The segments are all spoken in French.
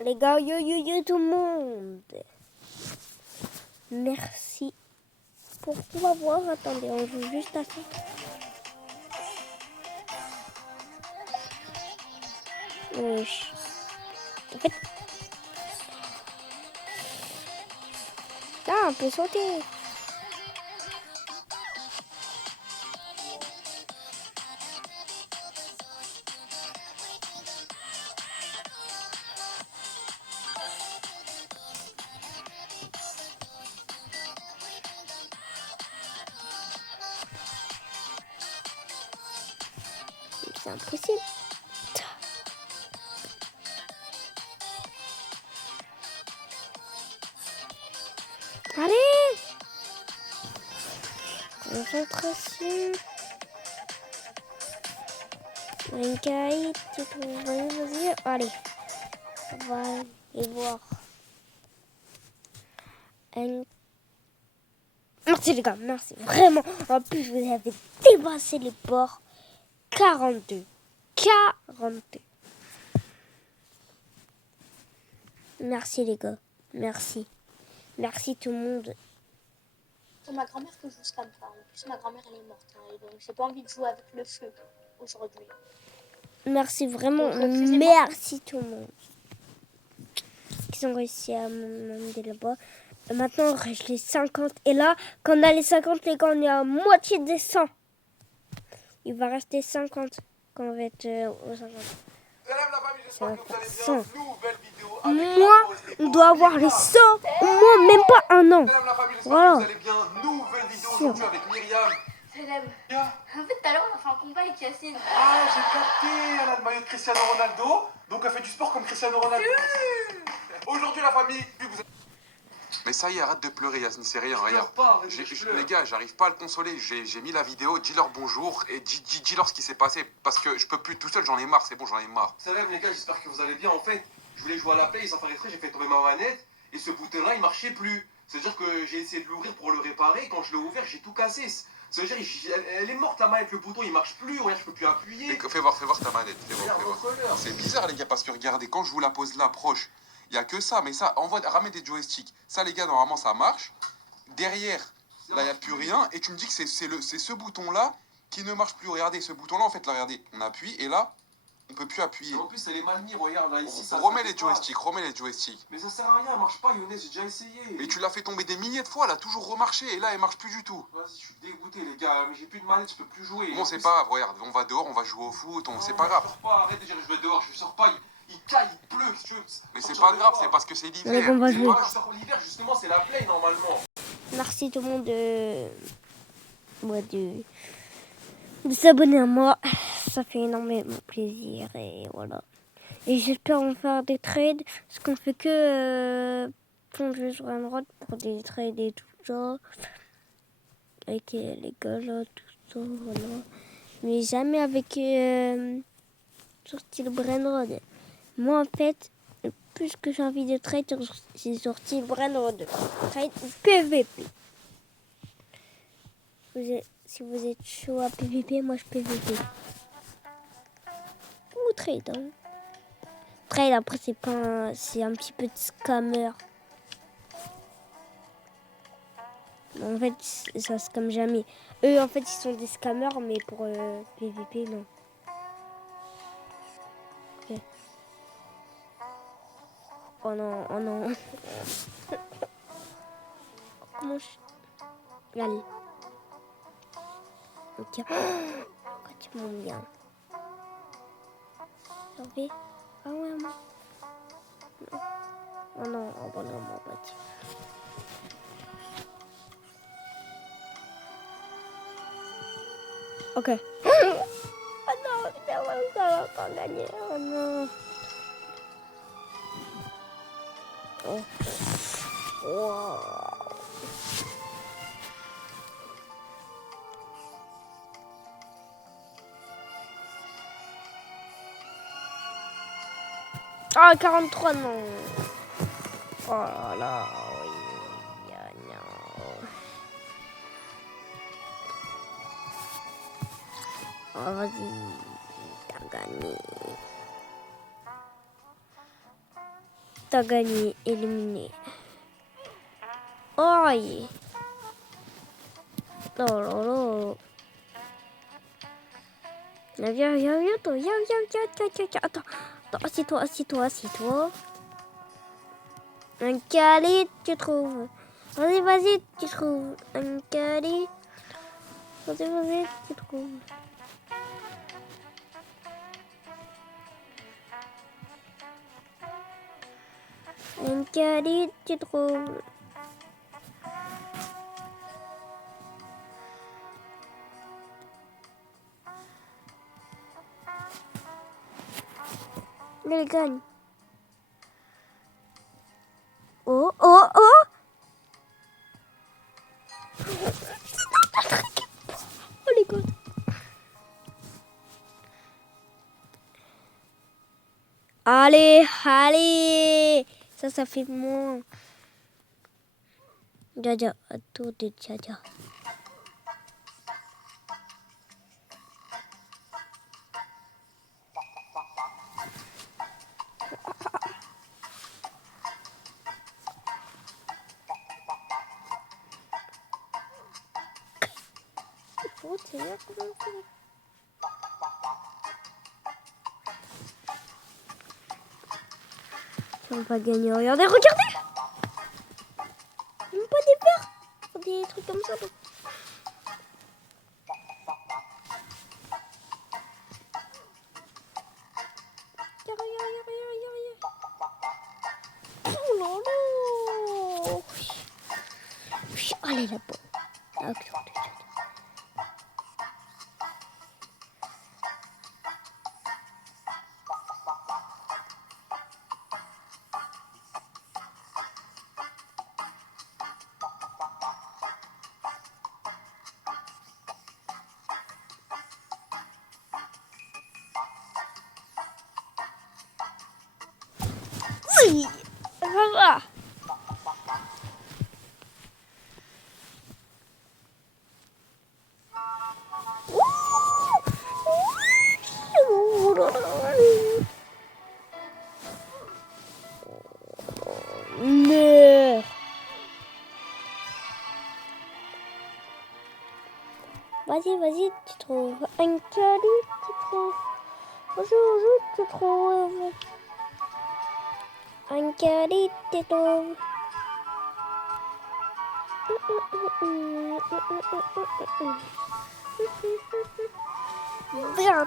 Les gars, yo yo yo tout le monde. Merci. Pourquoi voir? Attendez, on joue juste à ça. Oui. En fait, là, on peut sauter. C'est impossible. Allez! Concentration. Un cahier, tu trouves, vas-y. Allez. On va aller voir. Merci les gars, merci. Vraiment. En plus, vous avez dépassé les bords. 42. 42. Merci les gars. Merci. Merci tout le monde. C'est ma grand-mère que je joue comme ça. En plus, ma grand-mère, elle est morte. Hein, et donc, j'ai pas envie de jouer avec le feu aujourd'hui. Merci vraiment. Donc, merci tout le monde. Ils ont réussi à m'emmener là-bas. Maintenant, on reste les 50. Et là, quand on a les 50, les gars, on est à moitié des 100. Il va rester 50 quand on va être aux 50. Salam la famille, j'espère que vous allez bien. Nouvelle vidéo avec Moi, on doit avoir les 100. Moi, même pas un an. Salam la famille, j'espère Voilà. que vous allez bien. Nouvelle vidéo aujourd'hui avec Myriam. Salam. Bien. En fait, tout à l'heure, on a fait un combat avec Yacine. Ah, j'ai capté. Elle a le maillot de Cristiano Ronaldo. Donc elle fait du sport comme Cristiano Ronaldo. Aujourd'hui la famille, vu que vous êtes... Mais ça y est, arrête de pleurer Yasmine, c'est rien, regarde. Les gars, j'arrive pas à le consoler. J'ai mis la vidéo, dis-leur bonjour et dis-leur ce qui s'est passé. Parce que je peux plus tout seul, j'en ai marre, c'est bon, j'en ai marre. Salam les gars, j'espère que vous allez bien. En fait, je voulais jouer à la play, sans faire exprès, j'ai fait tomber ma manette et ce bouton-là, il marchait plus. C'est-à-dire que j'ai essayé de l'ouvrir pour le réparer et quand je l'ai ouvert, j'ai tout cassé. C'est-à-dire, elle est morte la manette, le bouton il marche plus, regarde, je peux plus appuyer. Mais fais voir ta manette, fais voir. C'est bizarre les gars, parce que regardez, quand je vous la pose là, proche, il n'y a que ça, mais ça, ramène des joysticks. Ça les gars, normalement ça marche. Derrière, là il n'y a plus rien, et tu me dis que c'est ce bouton-là qui ne marche plus. Regardez, ce bouton-là, en fait, là, regardez, on appuie, et là, on peut plus appuyer. En plus, elle est mal mise, regarde là, ici. Remets les joysticks. Mais ça sert à rien, elle marche pas, Younes, j'ai déjà essayé. Mais tu l'as fait tomber des milliers de fois, elle a toujours remarché, et là, elle marche plus du tout. Vas-y, je suis dégoûté, les gars, mais j'ai plus de manette, je peux plus jouer. Bon, c'est pas grave, regarde, on va dehors, on va jouer au foot, c'est pas grave. Je sors pas, arrête de dire je vais dehors, je sors pas, il caille, il pleut, qu'est-ce que tu veux. Mais c'est pas grave, c'est parce que c'est Allez, l'hiver. on va jouer. Moi, je sors l'hiver, justement, c'est la play normalement. Merci tout le monde de s'abonner à moi. Ça fait énormément plaisir et voilà. Et j'espère en faire des trades parce qu'on fait que quand je vais sur un droite pour des trades et tout ça. Avec les gars là, tout ça, voilà. Mais jamais avec sur style Brainrod. Moi en fait, le plus que j'ai envie de trade, c'est sur style Brainrod. Trade PVP. Si vous êtes chaud à PVP, moi je PVP. Ou trade, hein. Trade, après c'est un petit peu de scammer. En fait, ça c'est comme jamais. Eux, en fait, ils sont des scammers, mais pour PVP, non. Ok. Oh non, oh non. Comment je... Allez. Ok. Oh, tu montes bien. J'en vais. Ah ouais, moi. Non. Oh non, oh bon, non, mon pote. Ok. Oh non, ça va pas gagner. Oh non. Oh. Wow. Ah, 43, non. Oh là là, oui. Non. Oh, vas-y, t'as gagné. T'as gagné, éliminé. Oh, yeah. Oh là là. Viens, toi. Viens. Attends, assieds-toi. Un cali, tu trouves. Vas-y, tu trouves. Un cali. Vas-y, tu trouves. Un cali, tu trouves. Il gagne. Oh. Oh les gars. Allez. Ça fait moins. Jaja, à tour de Jaja. Oh, c'est bien comment ça. On va pas gagner. Regardez. Même pas des peurs. Des trucs comme ça. Donc. Oh là là. Allez là-bas. Oui, ça va. Meurs. Vas-y, tu trouves un cadeau, tu trouves. Vas-y, tu trouves. Un cadeau, tu trouves. Viens.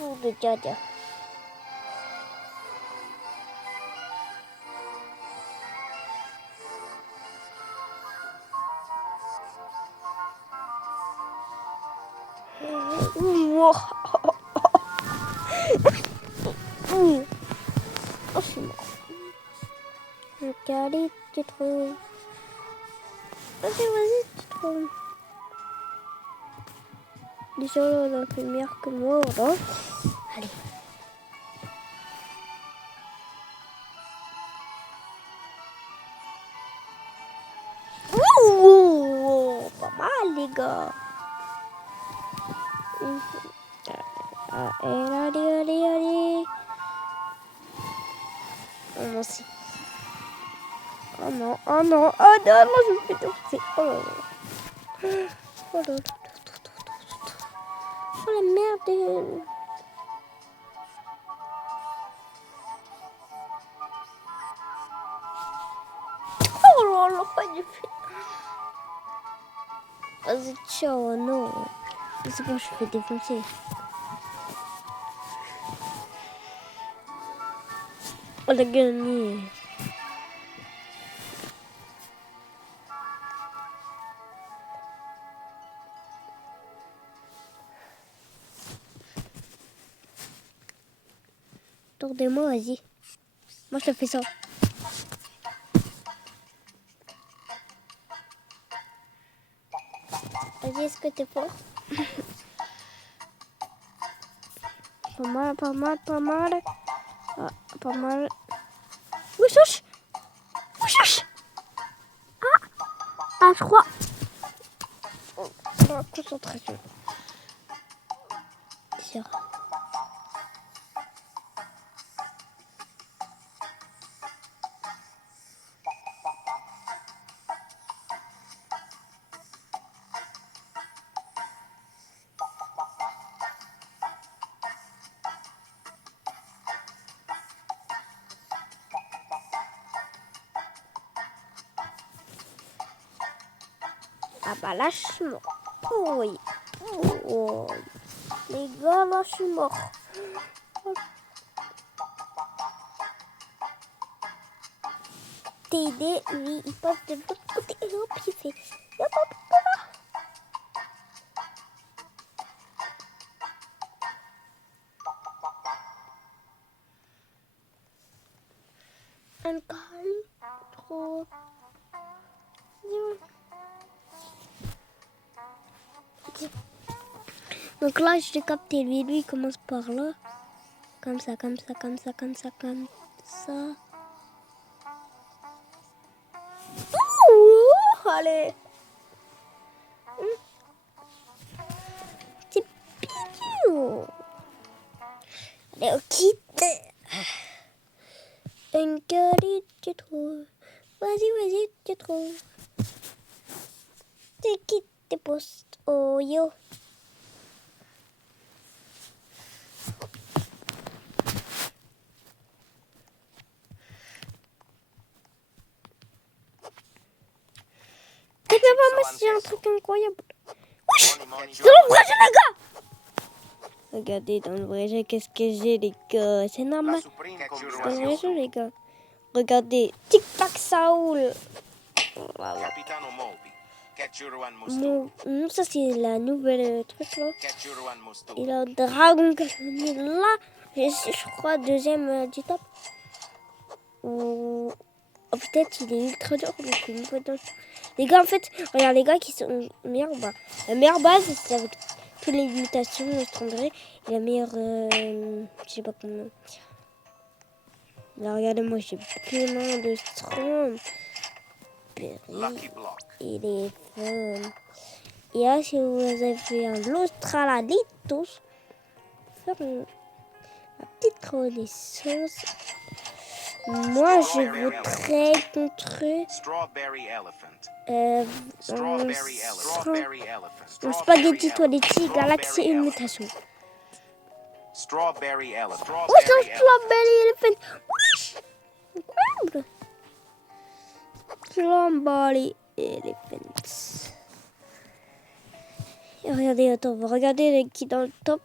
Oh, de Jaja. Oh, je suis mort. Un cadeau, tu trouves. Vas-y, tu trouves. Déjà, on a fait meilleur que moi, là. Allez. Ouh, pas mal, les gars. Allez. Oh non, c'est... Oh non, je me fais tourner. Oh là là. Oh la merde. Oh là là, j'ai fait. Vas-y, ciao, non. C'est bon, je fais défoncer. On a gagné. Tour de moi, vas-y. Moi, je te fais ça. Vas-y, est-ce que t'es fort? Pas mal. Ah, pas mal. Wesh. Ah, je crois. Oh, concentration. C'est ça. Ah bah là, je suis mort. Oh oui. Oh, oui. Les gars, là, je suis mort. T'aider, lui, il passe de l'autre côté. Et hop, il fait. Hop, hop, hop. Un calme. Trop. Donc là, je l'ai capté. Lui, il commence par là. Comme ça, comme ça, comme ça, comme ça, comme ça. Ouh, allez. C'est piou. Allez, on quitte. Un cari, tu trouves. Vas-y, tu trouves. Tu quittes tes postes. Oh yo. T'as pas c'est un truc incroyable. Wesh, dans le vrai jeu, les gars. Regardez, dans le vrai jeu, qu'est-ce que j'ai, les gars. C'est normal. Dans le vrai jeu, les gars. Regardez, tic-tac, Saoul. Voilà. Ça, c'est la nouvelle truc, là. Et le dragon qui est là. Je crois, deuxième du top. Ou... Oh, peut-être il est ultra dur. Les gars, en fait, regarde, les gars qui sont meilleurs, bah, la meilleure base, c'est avec toutes les limitations, le strandré. Et la meilleure, je sais pas comment. Là, regardez, moi, j'ai plein de strand. Il est fun. Et là, si vous avez fait un l'Australalitos, faire ma petite renaissance. Moi, je voudrais contre Spaghetti Toiletti Galaxy une mutation. Strawberry Elephant. Wesh, un Strawberry Elephant. Wesh, incroyable. Strawberry Elephant. Et regardez, attends, regardez qui est dans le top.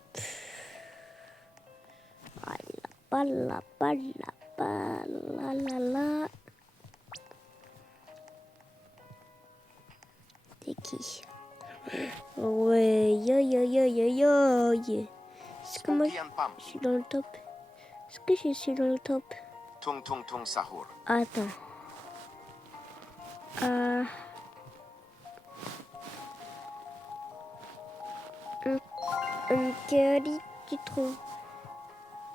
Là. C'est qui? Ouais, yo. Est-ce que moi, je suis dans le top? Est-ce que je suis dans le top? Tung Tung Tung Sahur. Attends. Un curry, tu trouves?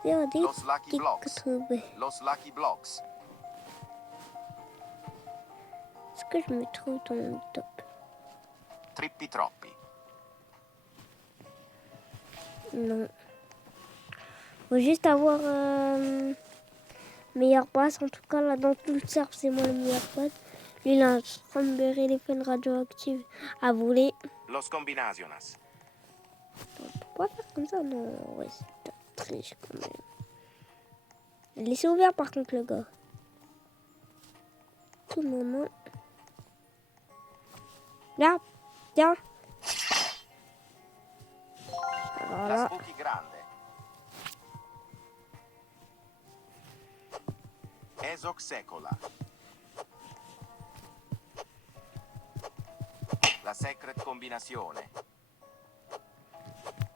Regardez, Los Lucky qui Blocks. trouve? Los Lucky Blocks. Est-ce que je me trouve dans le top? Trippi Troppi. Non. Faut juste avoir meilleure passe. En tout cas, là, dans tout le cerf, c'est moi le meilleur passe. Lui, il a un Strawberry Elephant radioactive à voler. Los Combinaciones. Pourquoi faire comme ça? Non, ouais, c'est triche quand même. Laissez ouvert par contre, le gars. Tout le moment. Là, tiens. Alors La là. Spooky Grande. Esoc Secola. La Secret Combinazione.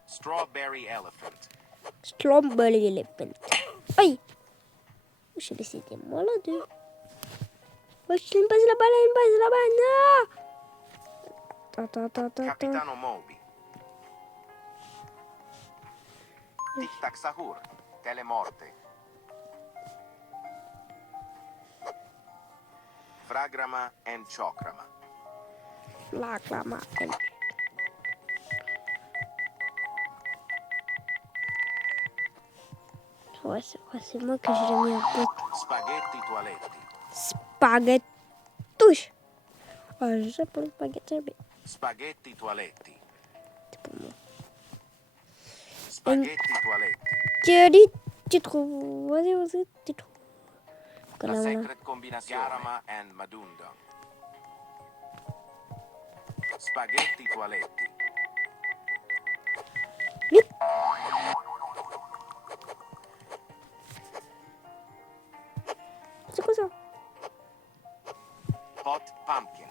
Strawberry Elephant. Strawberry Elephant. Aïe. Je suis décidé malade. Oh, je lui passe là-bas, non. Attends. Capitano Moby. Tic Tac Sahur. Telemorte. Fragrama and Chokrama. Lágrima. Ouais, c'est moi que j'ai mis un peu. Spaghetti Toaletti. Spaghetti. Oh, je sais pas le spaghetti, mais Spaghetti Toaletti. c'est pour moi. Spaghetti Toaletti. Thierry, tu trouves. Vas-y, tu trouves. La Voilà. Secret Combinazione. Yarama and Madunda. Spaghetti toaletti. C'est quoi ça? Hot pumpkin.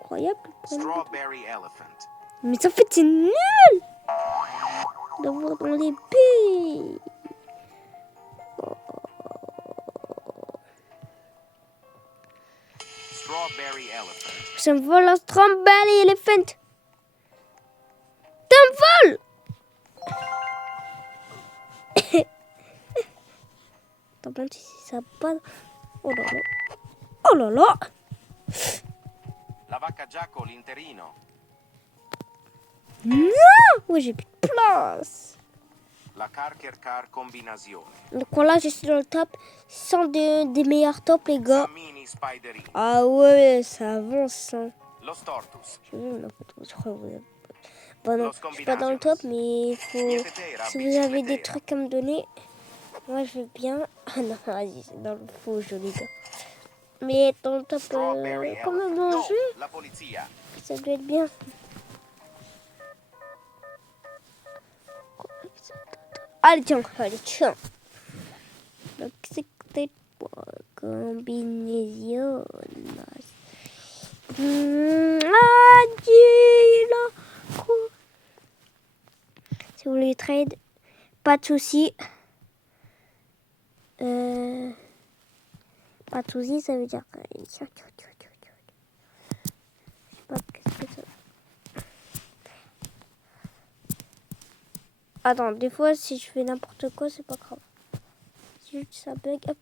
Incroyable. Strawberry elephant. Mais en fait, c'est nul d'avoir dans les billes. Strawberry elephant. J'aime voir la strawberry elephant. T'envoles. Attends, même si ça pas. Oh là là. Oh là là. La vacca giacco l'interino. Non. Oui, j'ai plus de place. La Carker Car combinazione. Donc là, je suis dans le top. 100 des meilleurs tops, les gars. Mini spiderino. Ah ouais, ça avance. Hein. Lo stortus. Je vais me photo. Je crois que vous avez... Bon, non, je suis pas dans le top, mais il faut... Si vous avez des trucs à me donner, moi je veux bien. Ah non, vas-y, c'est dans le faux, joli gars. Mais dans le top, quand même manger, La polizia. ça doit être bien. Allez, tiens, allez, tiens. Donc, c'est peut-être pas combinaison. Si vous voulez trade, pas de souci. Pas de souci, ça veut dire. Je sais pas qu'est-ce que ça. Attends, des fois, si je fais n'importe quoi, c'est pas grave. Si juste ça bug, hop.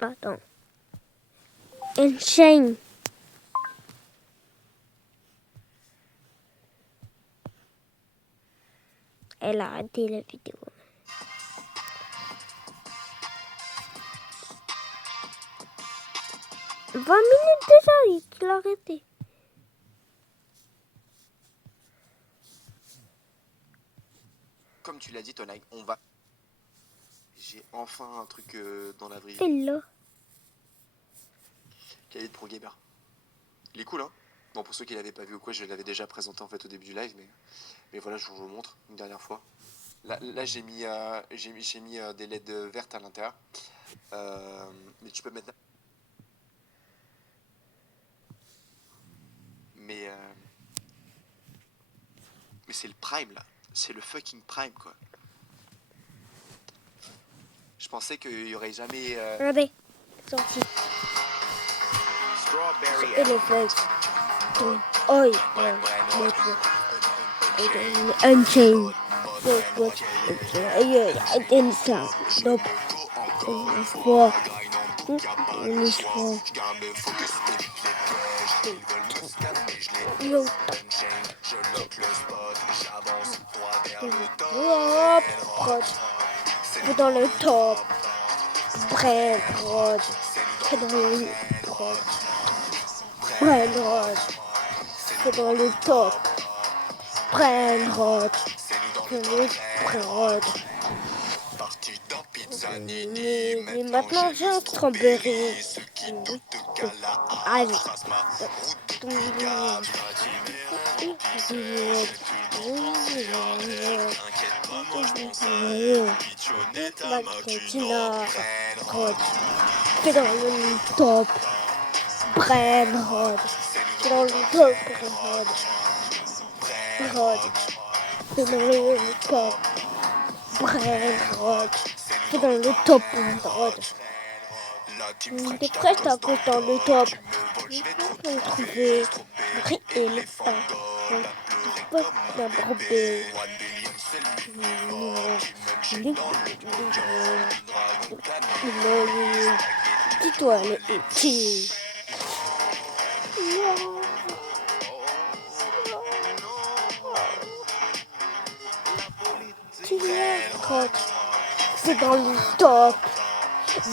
Attends. Enchaîne. Elle a arrêté la vidéo. « 20 minutes déjà, il a arrêté. » Comme tu l'as dit, Tonai, on va... J'ai enfin un truc dans la vraie vie. Hello. Cahier de Pro Gamer. Il est cool, hein. Bon, pour ceux qui l'avaient pas vu ou quoi, je l'avais déjà présenté en fait au début du live, mais voilà, je vous le montre une dernière fois. Là j'ai mis, des LED vertes à l'intérieur. Mais tu peux mettre... Mais c'est le Prime, là. C'est le fucking Prime, quoi. Je pensais qu'il y aurait jamais... Regardez, sorti. Strawberry Et les feuilles. Oh, Unchained. Dans le top. Brain rod. C'est dans le top. Brain rod. C'est dans le top. Brain rod. C'est dans le brain rod. Mais maintenant j'ai un strawberry. Allez. Magnetina Rod. C'est dans le top. Brain Rod. C'est dans le top. Rod. Rod. C'est dans le top. Brain Rod. C'est dans le top. Rod. Des fraises à cause dans le top. Je peux trouver réel. Je peux la brebis. Dis-toi, elle est utile. C'est dans le top.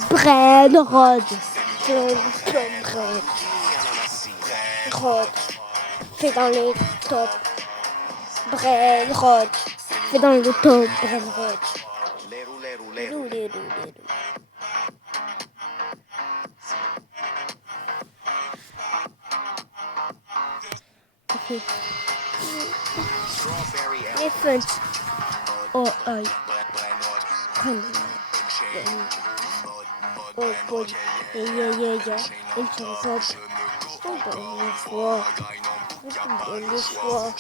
Brain Rod. C'est dans le top. Rod. C'est dans le top. Brain rot. Fais dans le top, brain rot. Leru, leru, leru. Lou, lou, lou, lou. Ok. Strawberry Les fun. Oh, aïe. Oh, boy. Yeah. Ils sont top. Dans le foie. Dans le foie.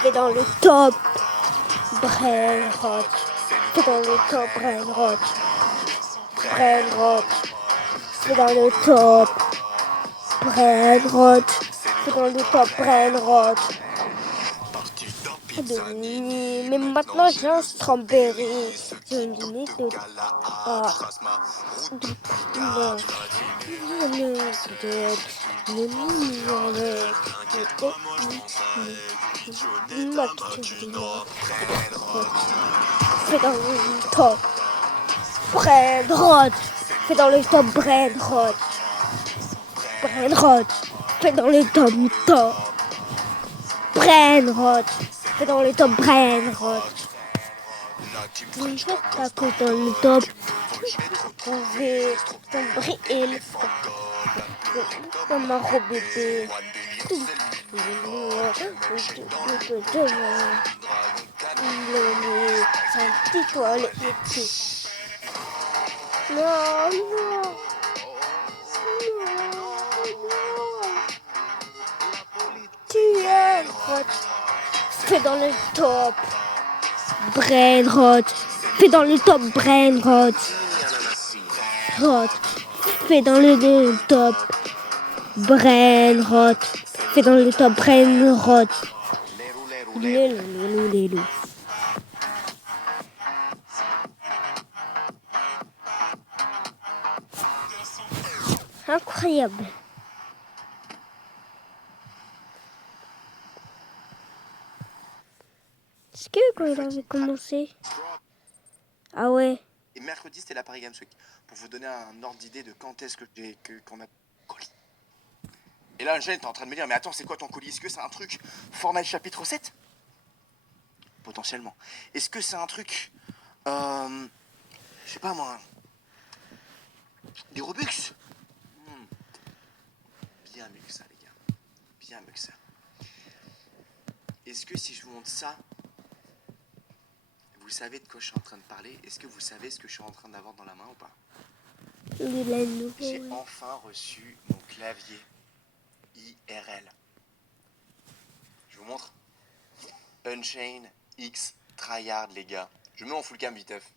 Fais dans le top. Brain rot. Fais dans le top, brain rot. Brain rot. Fais dans le top. Brain rot. Fais dans le top, brain rot. Mais maintenant j'ai un strawberry. Je me dis de... Ah. Fais dans le top. Brain rot. Fais dans le top, brain rot. Brain rot. Fais dans le top, top. Brain rot. Fais dans le top, brain rot. T'as que dans le top. On veut tomber comme un gros bébé. C'est un petit toilette. Non. Tu es rot. Fais dans le top. Brain rot. Fais dans le top, brain rot. Rot. Fais dans le top. Brain rot. Fais dans le top, brain rot. Lélou. Incroyable. Est-ce que quand il avait commencé? Ah ouais. Et mercredi, c'était la Paris Games Week. Pour vous donner un ordre d'idée de quand est-ce qu'on a colis. Et là, Angèle, t'es en train de me dire, mais attends, c'est quoi ton colis? Est-ce que c'est un truc Fortnite chapitre 7? Potentiellement. Est-ce que c'est un truc... je sais pas moi... Des Robux? Bien mieux que ça, les gars. Bien mieux que ça. Est-ce que si je vous montre ça, vous savez de quoi je suis en train de parler? Est-ce que vous savez ce que je suis en train d'avoir dans la main ou pas? J'ai enfin reçu mon clavier IRL. Je vous montre. Unchained X Tryhard, les gars. Je mets en full cam viteuf.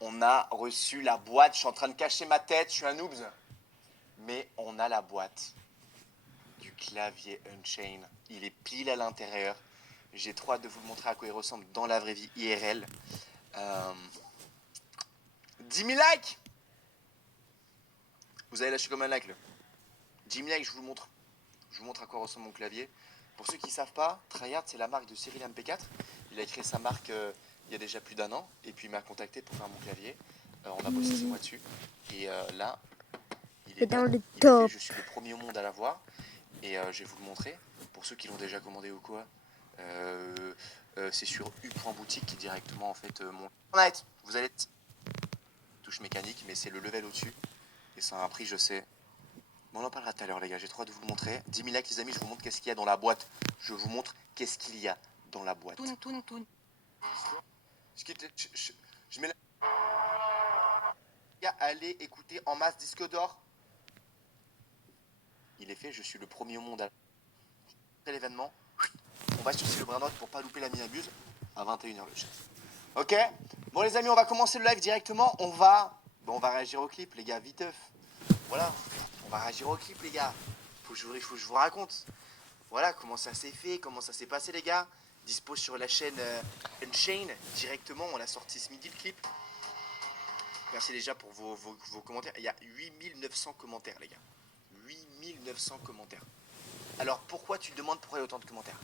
On a reçu la boîte. Je suis en train de cacher ma tête. Je suis un noobs. Mais on a la boîte du clavier Unchained. Il est pile à l'intérieur. J'ai trop hâte de vous le montrer à quoi il ressemble dans la vraie vie IRL. 10 000 likes. Vous avez lâché comme un like là. 10 000 likes, je vous le montre. Je vous montre à quoi ressemble mon clavier. Pour ceux qui ne savent pas, Tryhard, c'est la marque de Cyril MP4. Il a créé sa marque il y a déjà plus d'1 an. Et puis il m'a contacté pour faire mon clavier. On a bossé 6 mois dessus. Et là, il est dans le il top. a fait, je suis le premier au monde à l'avoir. Et je vais vous le montrer. Pour ceux qui l'ont déjà commandé ou quoi. C'est sur u.boutique directement en fait mon Fortnite. Vous allez touche mécanique, mais c'est le level au-dessus. Et ça a un prix, je sais. Mais on en parlera tout à l'heure, les gars. J'ai trop hâte de vous le montrer. 10 000 likes, les amis. Je vous montre qu'est-ce qu'il y a dans la boîte. Je vous montre qu'est-ce qu'il y a dans la boîte. Toun. Je mets la... Allez écouter en masse Disque d'Or. Il est fait. Je suis le premier au monde à l'événement. On va sur le brin droit pour pas louper la minabuse à 21h le chat. Ok. Bon les amis, on va commencer le live directement. On va réagir au clip, les gars. Viteuf. Voilà. On va réagir au clip, les gars. Faut que je vous raconte. Voilà comment ça s'est fait, comment ça s'est passé, les gars. Dispo sur la chaîne Unchained directement. On l'a sorti ce midi le clip. Merci déjà pour vos commentaires. Il y a 8900 commentaires, les gars. 8900 commentaires. Alors pourquoi tu te demandes pourquoi il y a autant de commentaires?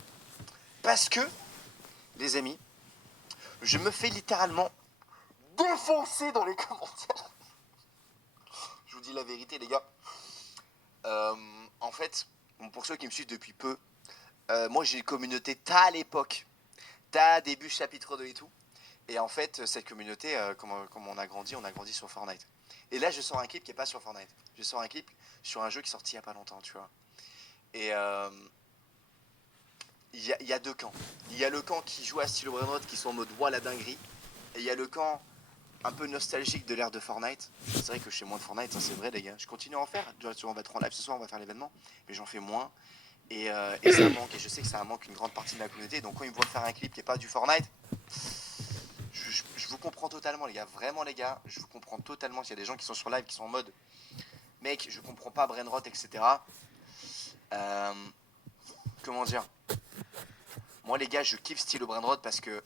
Parce que, les amis, je me fais littéralement défoncer dans les commentaires. Je vous dis la vérité, les gars. En fait, bon, pour ceux qui me suivent depuis peu, moi j'ai une communauté TAS à l'époque. TAS début chapitre 2 et tout. Et en fait, cette communauté, comme on a grandi sur Fortnite. Et là, je sors un clip qui est pas sur Fortnite. Je sors un clip sur un jeu qui est sorti il y a pas longtemps, tu vois. Et il y a deux camps. Il y a le camp qui joue à Stylo Brainrot qui sont en mode ouah la dinguerie. Et il y a le camp un peu nostalgique de l'ère de Fortnite. C'est vrai que je fais moins de Fortnite, ça c'est vrai les gars. Je continue à en faire. On va être en live ce soir, on va faire l'événement. Mais j'en fais moins. Et ça manque. Et je sais que ça manque une grande partie de ma communauté. Donc quand ils me voient faire un clip qui n'est pas du Fortnite, je vous comprends totalement les gars. Vraiment les gars, je vous comprends totalement. S'il y a des gens qui sont sur live qui sont en mode mec, je comprends pas Brainrot, etc. Comment dire? Moi les gars, je kiffe Stylo Brainrot parce que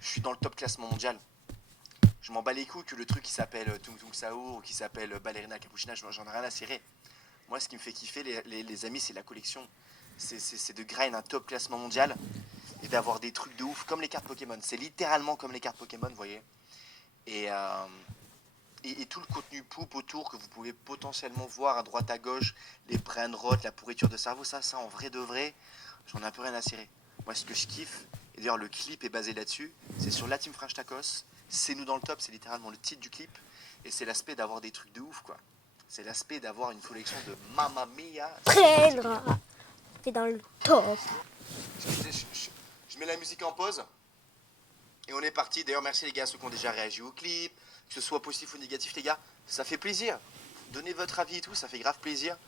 je suis dans le top classement mondial. Je m'en bats les couilles que le truc qui s'appelle Tung Tung Sao ou qui s'appelle Ballerina Capuchina, j'en ai rien à cirer. Moi ce qui me fait kiffer les amis, c'est la collection. C'est de grind un top classement mondial et d'avoir des trucs de ouf comme les cartes Pokémon. C'est littéralement comme les cartes Pokémon, vous voyez. Et tout le contenu poupe autour que vous pouvez potentiellement voir à droite à gauche, les brainrot, la pourriture de cerveau, ça en vrai de vrai, j'en ai un peu rien à cirer. Moi ce que je kiffe, et d'ailleurs le clip est basé là-dessus, c'est sur la team French Tacos, c'est nous dans le top, c'est littéralement le titre du clip, et c'est l'aspect d'avoir des trucs de ouf quoi. C'est l'aspect d'avoir une collection de Mamma Mia. C'est dans le top. Je mets la musique en pause. Et on est parti. D'ailleurs, merci les gars, ceux qui ont déjà réagi au clip. Que ce soit positif ou négatif, les gars, ça fait plaisir. Donnez votre avis et tout, ça fait grave plaisir.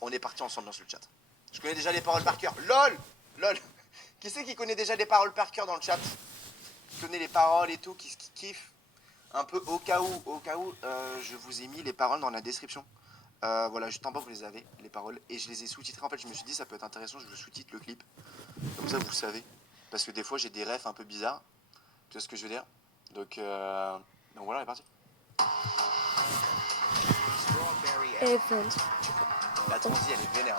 On est parti ensemble dans ce chat. Je connais déjà les paroles par cœur. LOL. Qui c'est qui connaît déjà les paroles par cœur dans le chat? Qui connaît les paroles et tout, qui kiffe un peu au cas où, je vous ai mis les paroles dans la description. Voilà, juste en bas vous les avez, les paroles, et je les ai sous-titrées. En fait, je me suis dit ça peut être intéressant, je vous sous-titre le clip, comme ça vous le savez, parce que des fois j'ai des refs un peu bizarres, tu vois ce que je veux dire. Donc voilà, on est parti. La transi elle est vénère.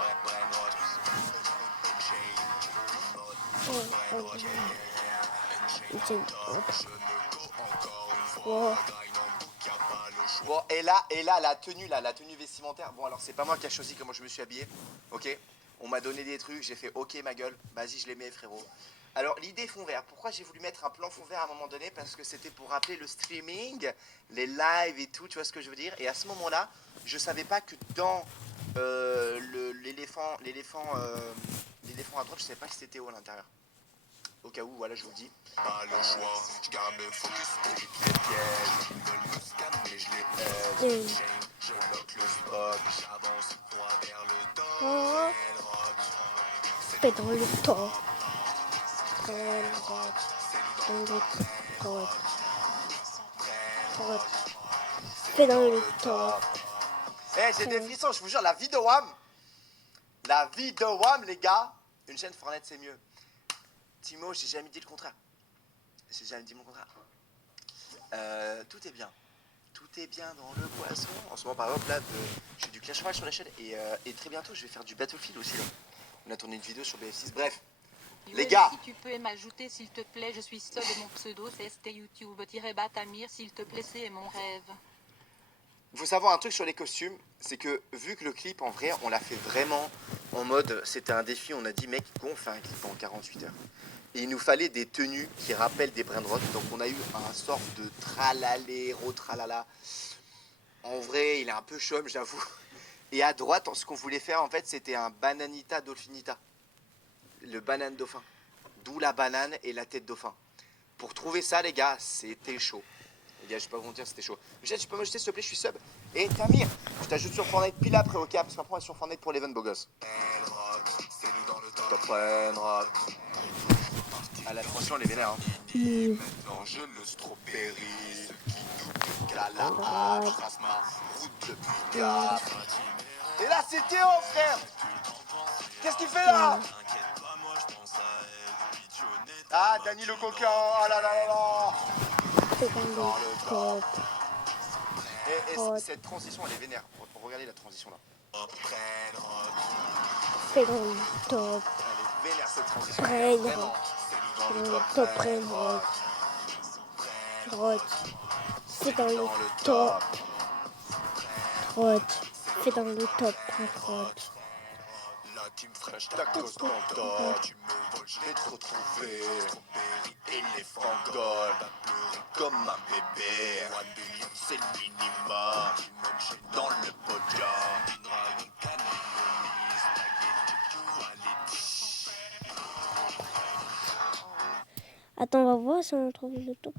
Bon, et là, la tenue vestimentaire. Bon, alors c'est pas moi qui a choisi comment je me suis habillé, ok. On m'a donné des trucs, j'ai fait ok ma gueule, vas-y je les mets frérot. Alors l'idée fond vert, pourquoi j'ai voulu mettre un plan fond vert à un moment donné? Parce que c'était pour rappeler le streaming, les lives et tout, tu vois ce que je veux dire. Et à ce moment-là, je savais pas que dans l'éléphant à droite, je savais pas que c'était Théo à l'intérieur. Au cas où, voilà, je vous le dis. Pas le choix, je garde le focus, évite les pièges. Ils veulent me scanner, mais je les aide. Je bloque le spot, j'avance droit vers le top. C'est dans le top. C'est dans le top. Eh, j'ai des frissons, je vous jure, la vie de WAM. La vie de WAM, les gars. Une chaîne Fortnite, c'est mieux. Timo, j'ai jamais dit le contraire. J'ai jamais dit mon contraire. Tout est bien. Tout est bien dans le poisson. En ce moment, par exemple, là, je fais du Clash Royale sur la chaîne. Et très bientôt, je vais faire du Battlefield aussi. Là. On a tourné une vidéo sur BF6. Bref, les gars. Si tu peux m'ajouter, s'il te plaît, je suis seul et mon pseudo, c'est ST YouTube. Batamir, s'il te plaît, c'est mon rêve. Il faut savoir un truc sur les costumes, c'est que vu que le clip, en vrai, on l'a fait vraiment en mode, c'était un défi, on a dit, mec, on fait un clip en 48 heures. Et il nous fallait des tenues qui rappellent des brainrot. Donc on a eu un sort de tralaléro tralala. En vrai, il est un peu chum, j'avoue. Et à droite, ce qu'on voulait faire, en fait, c'était un bananita dolphinita. Le banane dauphin. D'où la banane et la tête dauphin. Pour trouver ça, les gars, c'était chaud. Les gars, je vais pas vous mentir, c'était chaud. Michel, tu peux m'ajouter, s'il te plaît, je suis sub. Et Tamir, je t'ajoute sur Fortnite pile après, ok? Parce qu'après, on est sur Fortnite pour l'event, beau gosse. Top Brainrot. Ah, la transition, elle est vénère, hein. Maintenant, je me stropérie. La je trace ma route depuis Gap. Et là, c'est Théo, frère. Qu'est-ce qu'il fait là? Ah, Dany le coquin. Ah là là là là. C'est dans le top. Et cette transition, elle est vénère. Regardez la transition là. C'est dans le top. Elle est vénère cette transition. Brainrot. Top Brainrot. Droite. Fais dans le top. Droite. Fais dans le top. Droite. La team fraîche tacos panda. Tu me voles, je vais te retrouver. Strawberry, éléphant gold. Va pleurer comme un bébé. 1 billion, c'est le minimum. Tu me jettes dans le podium. Dragon, cannelloni, spaghetti, tout à l'éthique. Attends, on va voir si on trouve le top.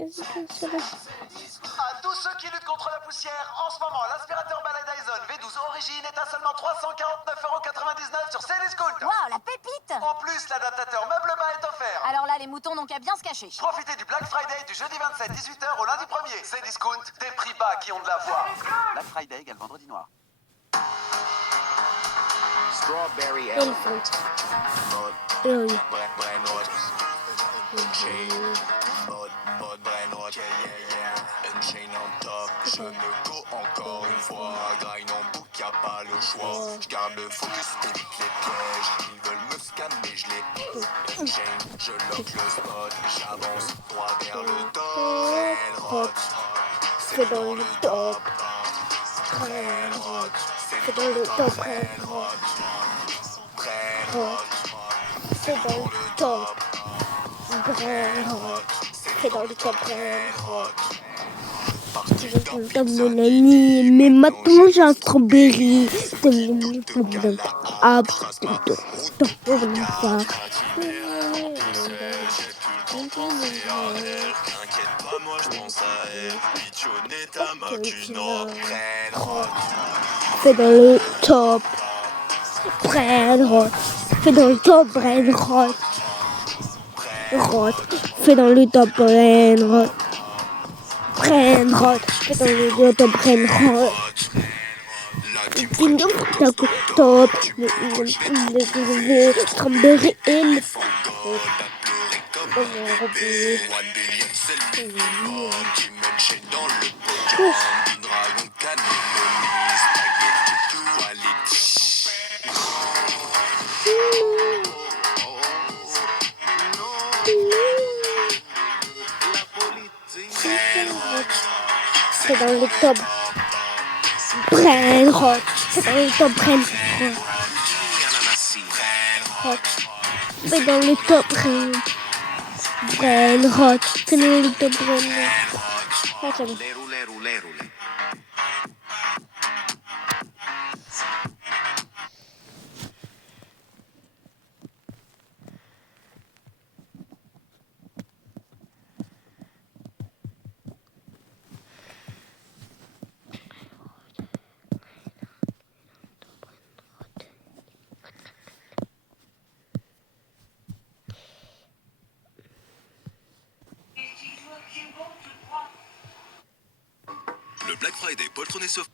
À tous ceux qui luttent contre la poussière, en ce moment, l'aspirateur Ballet Dyson V12 Origine est à seulement 349,99 € sur Cdiscount. Waouh, la pépite! En plus, l'adaptateur meuble-bas est offert. Alors là, les moutons n'ont qu'à bien se cacher. Profitez du Black Friday du jeudi 27 18h au lundi 1er. Cdiscount, des prix bas qui ont de la voix. Black Friday égale vendredi noir. Strawberry Elephant. Oui. Je me go encore une fois. Grind en boucle, y'a pas le choix. Je garde le focus, évite les pièges. Ils veulent me scammer, je les chain. Je lock le spot, j'avance droit vers le top. Railroad, Fais dans le top. Railroad, Fais dans le top. Railroad. Fais dans le top. Fais dans le top. Dans mon ami, mais maintenant j'ai un strawberry. Ah, T'inquiète pas, moi je pense à elle. Pichonner ta macune. Fais dans le top. Brain-rot. Fais dans le top, brain-rot. Fais dans le top, brain-rot. Brain-rot. Fais dans le top, brain-rot. Top. Strawberry et le c'est dans le top. Brain-rot. C'est dans le top, brain-rot. Fais dans le top, brain-rot. Fais dans le top, brain-rot. Ah, c'est bon. Le Black Friday poltron et sauf.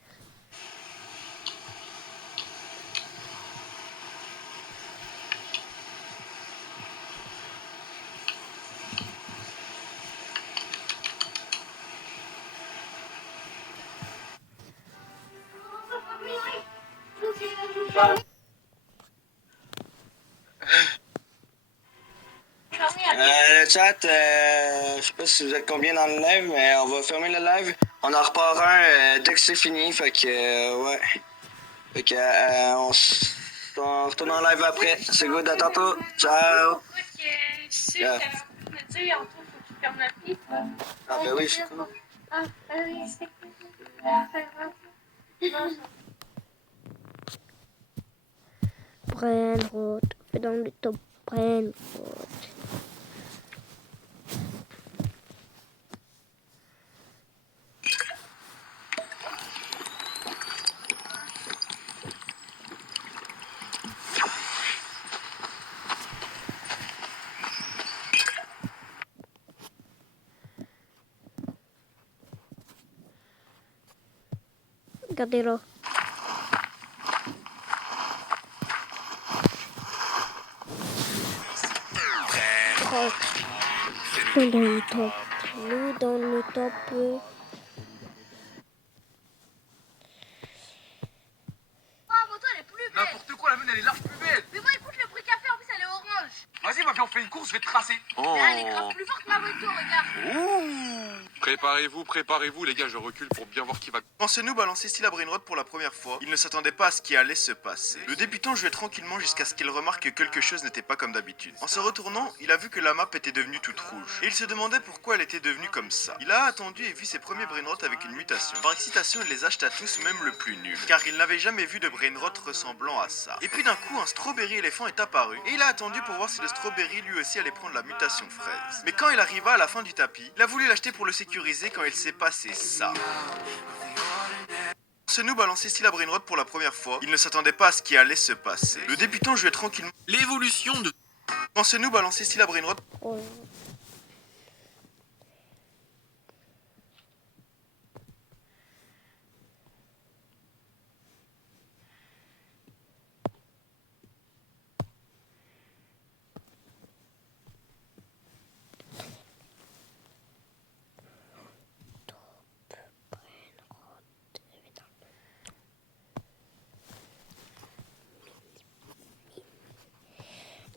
Le chat, je sais pas si vous êtes combien dans le live, mais on va fermer le live. On en repart un dès que c'est fini, fait que ouais. Fait que on retourne en live après. C'est good, à tantôt. Ciao. Yeah. Ah ben oui, c'est cool. Brain-rot. Fais dans le top, brain-rot. Regardez là. dans le top. Nous, dans le top. N'importe quoi, la mienne elle est large plus belle. Mais moi, écoute, le prix café, en plus, elle est orange. Vas-y, ma vie, on fait une course, je vais te tracer. Mais elle est grave plus forte que ma moto, regarde. Préparez-vous, les gars, je recule pour bien voir qui va. Quand ce noob a lancé Steel Brainrod pour la première fois, il ne s'attendait pas à ce qui allait se passer. Le débutant jouait tranquillement jusqu'à ce qu'il remarque que quelque chose n'était pas comme d'habitude. En se retournant, il a vu que la map était devenue toute rouge. Et il se demandait pourquoi elle était devenue comme ça. Il a attendu et vu ses premiers Brainrod avec une mutation. Par excitation, il les acheta tous, même le plus nul. Car il n'avait jamais vu de Brainrod ressemblant à ça. Et puis d'un coup, un Strawberry éléphant est apparu. Et il a attendu pour voir si le Strawberry lui aussi allait prendre la mutation fraise. Mais quand il arriva à la fin du tapis, il a voulu l'acheter pour le sécuriser quand il s'est passé ça. Ce noob a lancé Steel Brainrod pour la première fois, il ne s'attendait pas à ce qui allait se passer. Le débutant jouait tranquillement. L'évolution de... Quand ce noob a lancé Steel Brainrod... Oh.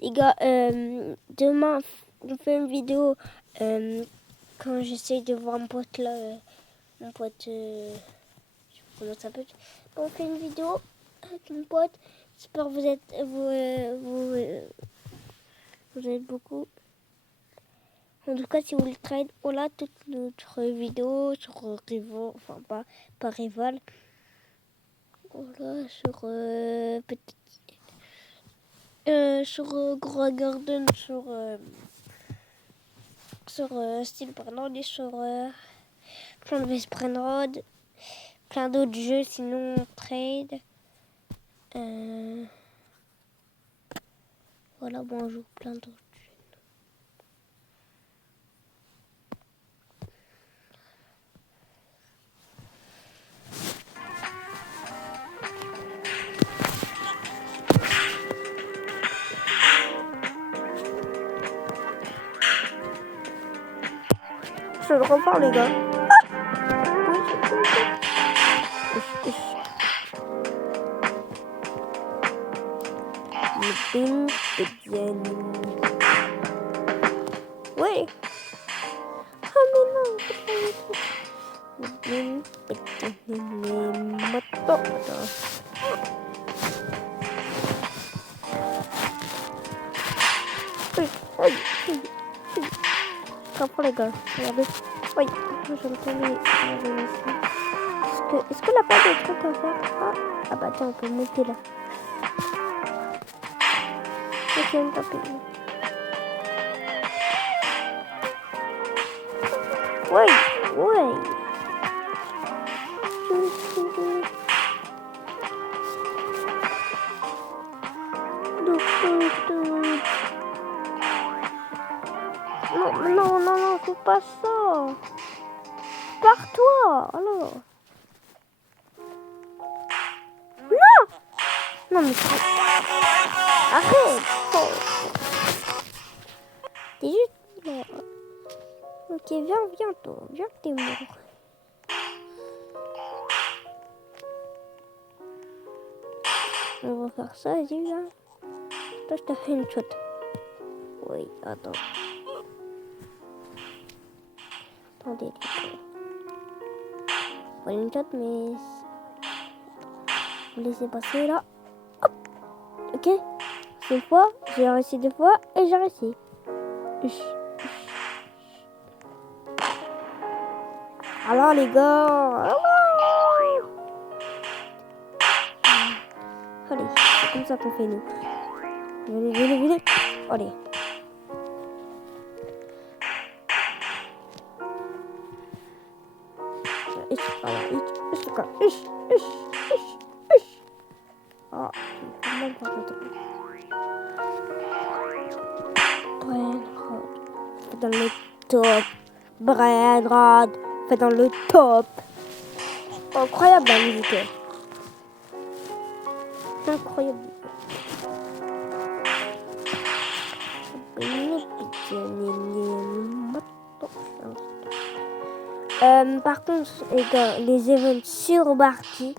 Les gars, demain, on fait une vidéo quand j'essaie de voir mon pote là. Mon pote, je sais pas comment ça s'appelle. On fait une vidéo avec mon pote. J'espère que vous êtes beaucoup. En tout cas, si vous le trade, on a toute notre vidéo sur Rival, enfin pas Rival. Voilà, sur peut-être. Sur Grand Garden, sur Steel Brainrod et sur plein de Vest Brainrod, plein d'autres jeux sinon trade. Voilà, bon, on joue plein d'autres jeux. Je le repars, les gars. Oui. Ah mais non, les gars, regardez. Oui, je le connais. Est-ce que là pas de trucs à faire? Ah bah attends, on peut monter là. Ok, on tape. Oui, oui. Non, c'est pas ça. Pars-toi, alors. Non, mais arrête. Oh. T'es juste là. Ok, viens, toi. Viens que t'es mort. On va faire ça, vas-y, viens. Toi, je te fais une shot. Oui, attends. Attendez, pas une shot, mais... Vous laissez passer là. Hop. Ok. C'est une fois, j'ai réussi 2 fois et j'ai réussi. Alors les gars. Allez, c'est comme ça qu'on fait nous. Venez. Allez. Ah, même pas Brainrod, dans le top. Brainrod, fait dans le top. Incroyable la musique. Incroyable. Par contre, les events sur mardi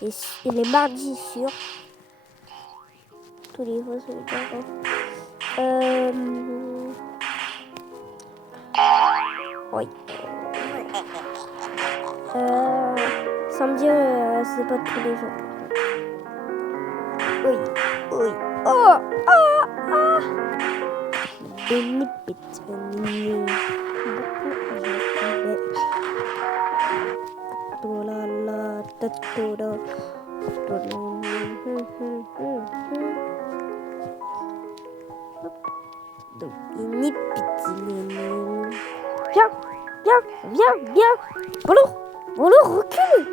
et les mardis sur tous les fois, ça veut dire, oui. Samedi, c'est pas tous les jours. Oui. Oh. Viens. Bonjour, recule.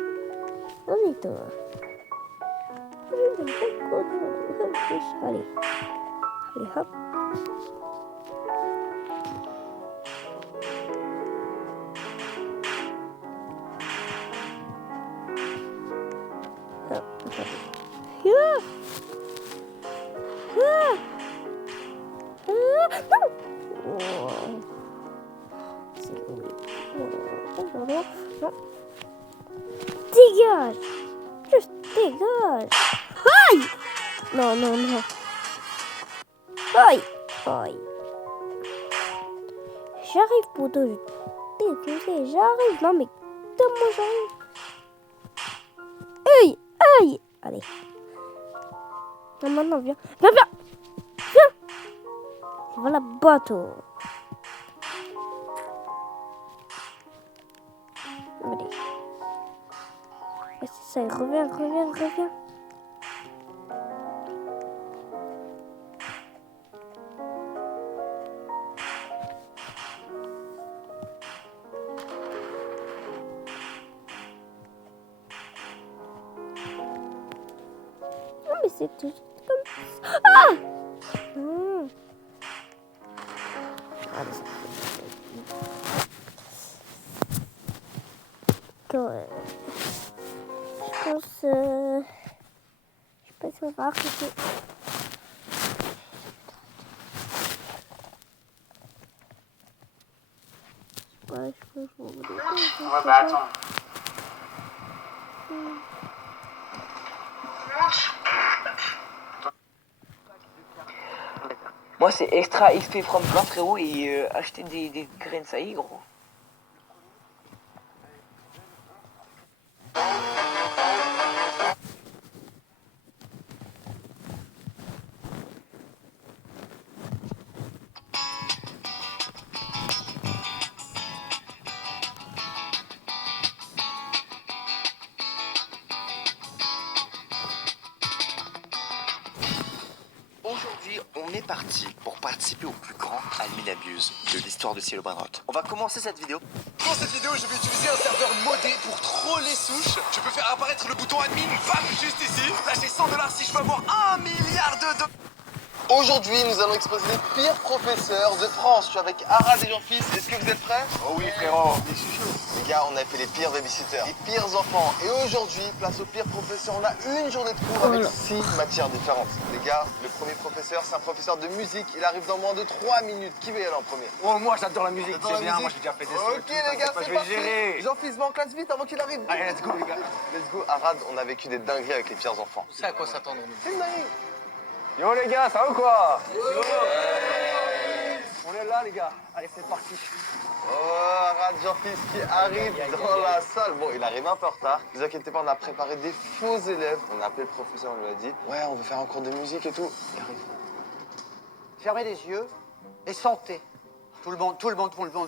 Vas-y, toi. Allez, hop. Dégage! Juste dégage! Aïe! Non. Aïe! J'arrive, poteau, je défoncé, j'arrive! Non, mais comment j'arrive? Aïe! Allez. Non, maintenant, viens! Voilà, bateau! Allez. Ouais, c'est ça, reviens. Non, mais c'est tout comme ça. Ah! Je pense qu'on va arrêter. Ouais, je pense qu'on va Ouais, bah attends. Moi, c'est extra XP from plein frérot et acheter des graines, ça y est, gros. Aujourd'hui, on est parti pour participer au plus grand Admin Abuse de l'histoire de Cielo Brainrot. On va commencer cette vidéo. Dans cette vidéo, je vais utiliser un serveur modé pour troller Souche. Je peux faire apparaître le bouton admin, bam, juste ici. Lâcher 100 $ si je veux avoir 1 milliard de $. Aujourd'hui, nous allons exposer les pires professeurs de France. Je suis avec Arad et Jean-Fils. Est-ce que vous êtes prêts? Oh oui, frérot. Les gars, on a fait les pires babysitters, les pires enfants. Et aujourd'hui, place aux pires professeurs, on a une journée de cours avec 6 matières différentes. Les gars, le premier professeur, c'est un professeur de musique. Il arrive dans moins de 3 minutes. Qui va y aller en premier? Oh, moi j'adore la musique, T'adores c'est la bien. musique? Moi j'ai déjà fait des Ok les gars, je c'est vais parti. gérer. Jean-Fils, va en classe vite avant qu'il arrive. Allez, let's go les gars. Let's go. Arad, on a vécu des dingueries avec les pires enfants. C'est à quoi s'attendre? C'est une dinguerie. Yo les gars, ça va ou quoi? On est là les gars. Allez, c'est parti. Oh, Arad, Jean-Fils qui arrive dans la salle. Bon, il arrive un peu en retard. Ne vous inquiétez pas, on a préparé des faux élèves. On a appelé le professeur, on lui a dit ouais, on veut faire un cours de musique et tout. Il arrive. Fermez les yeux et sentez. Tout le monde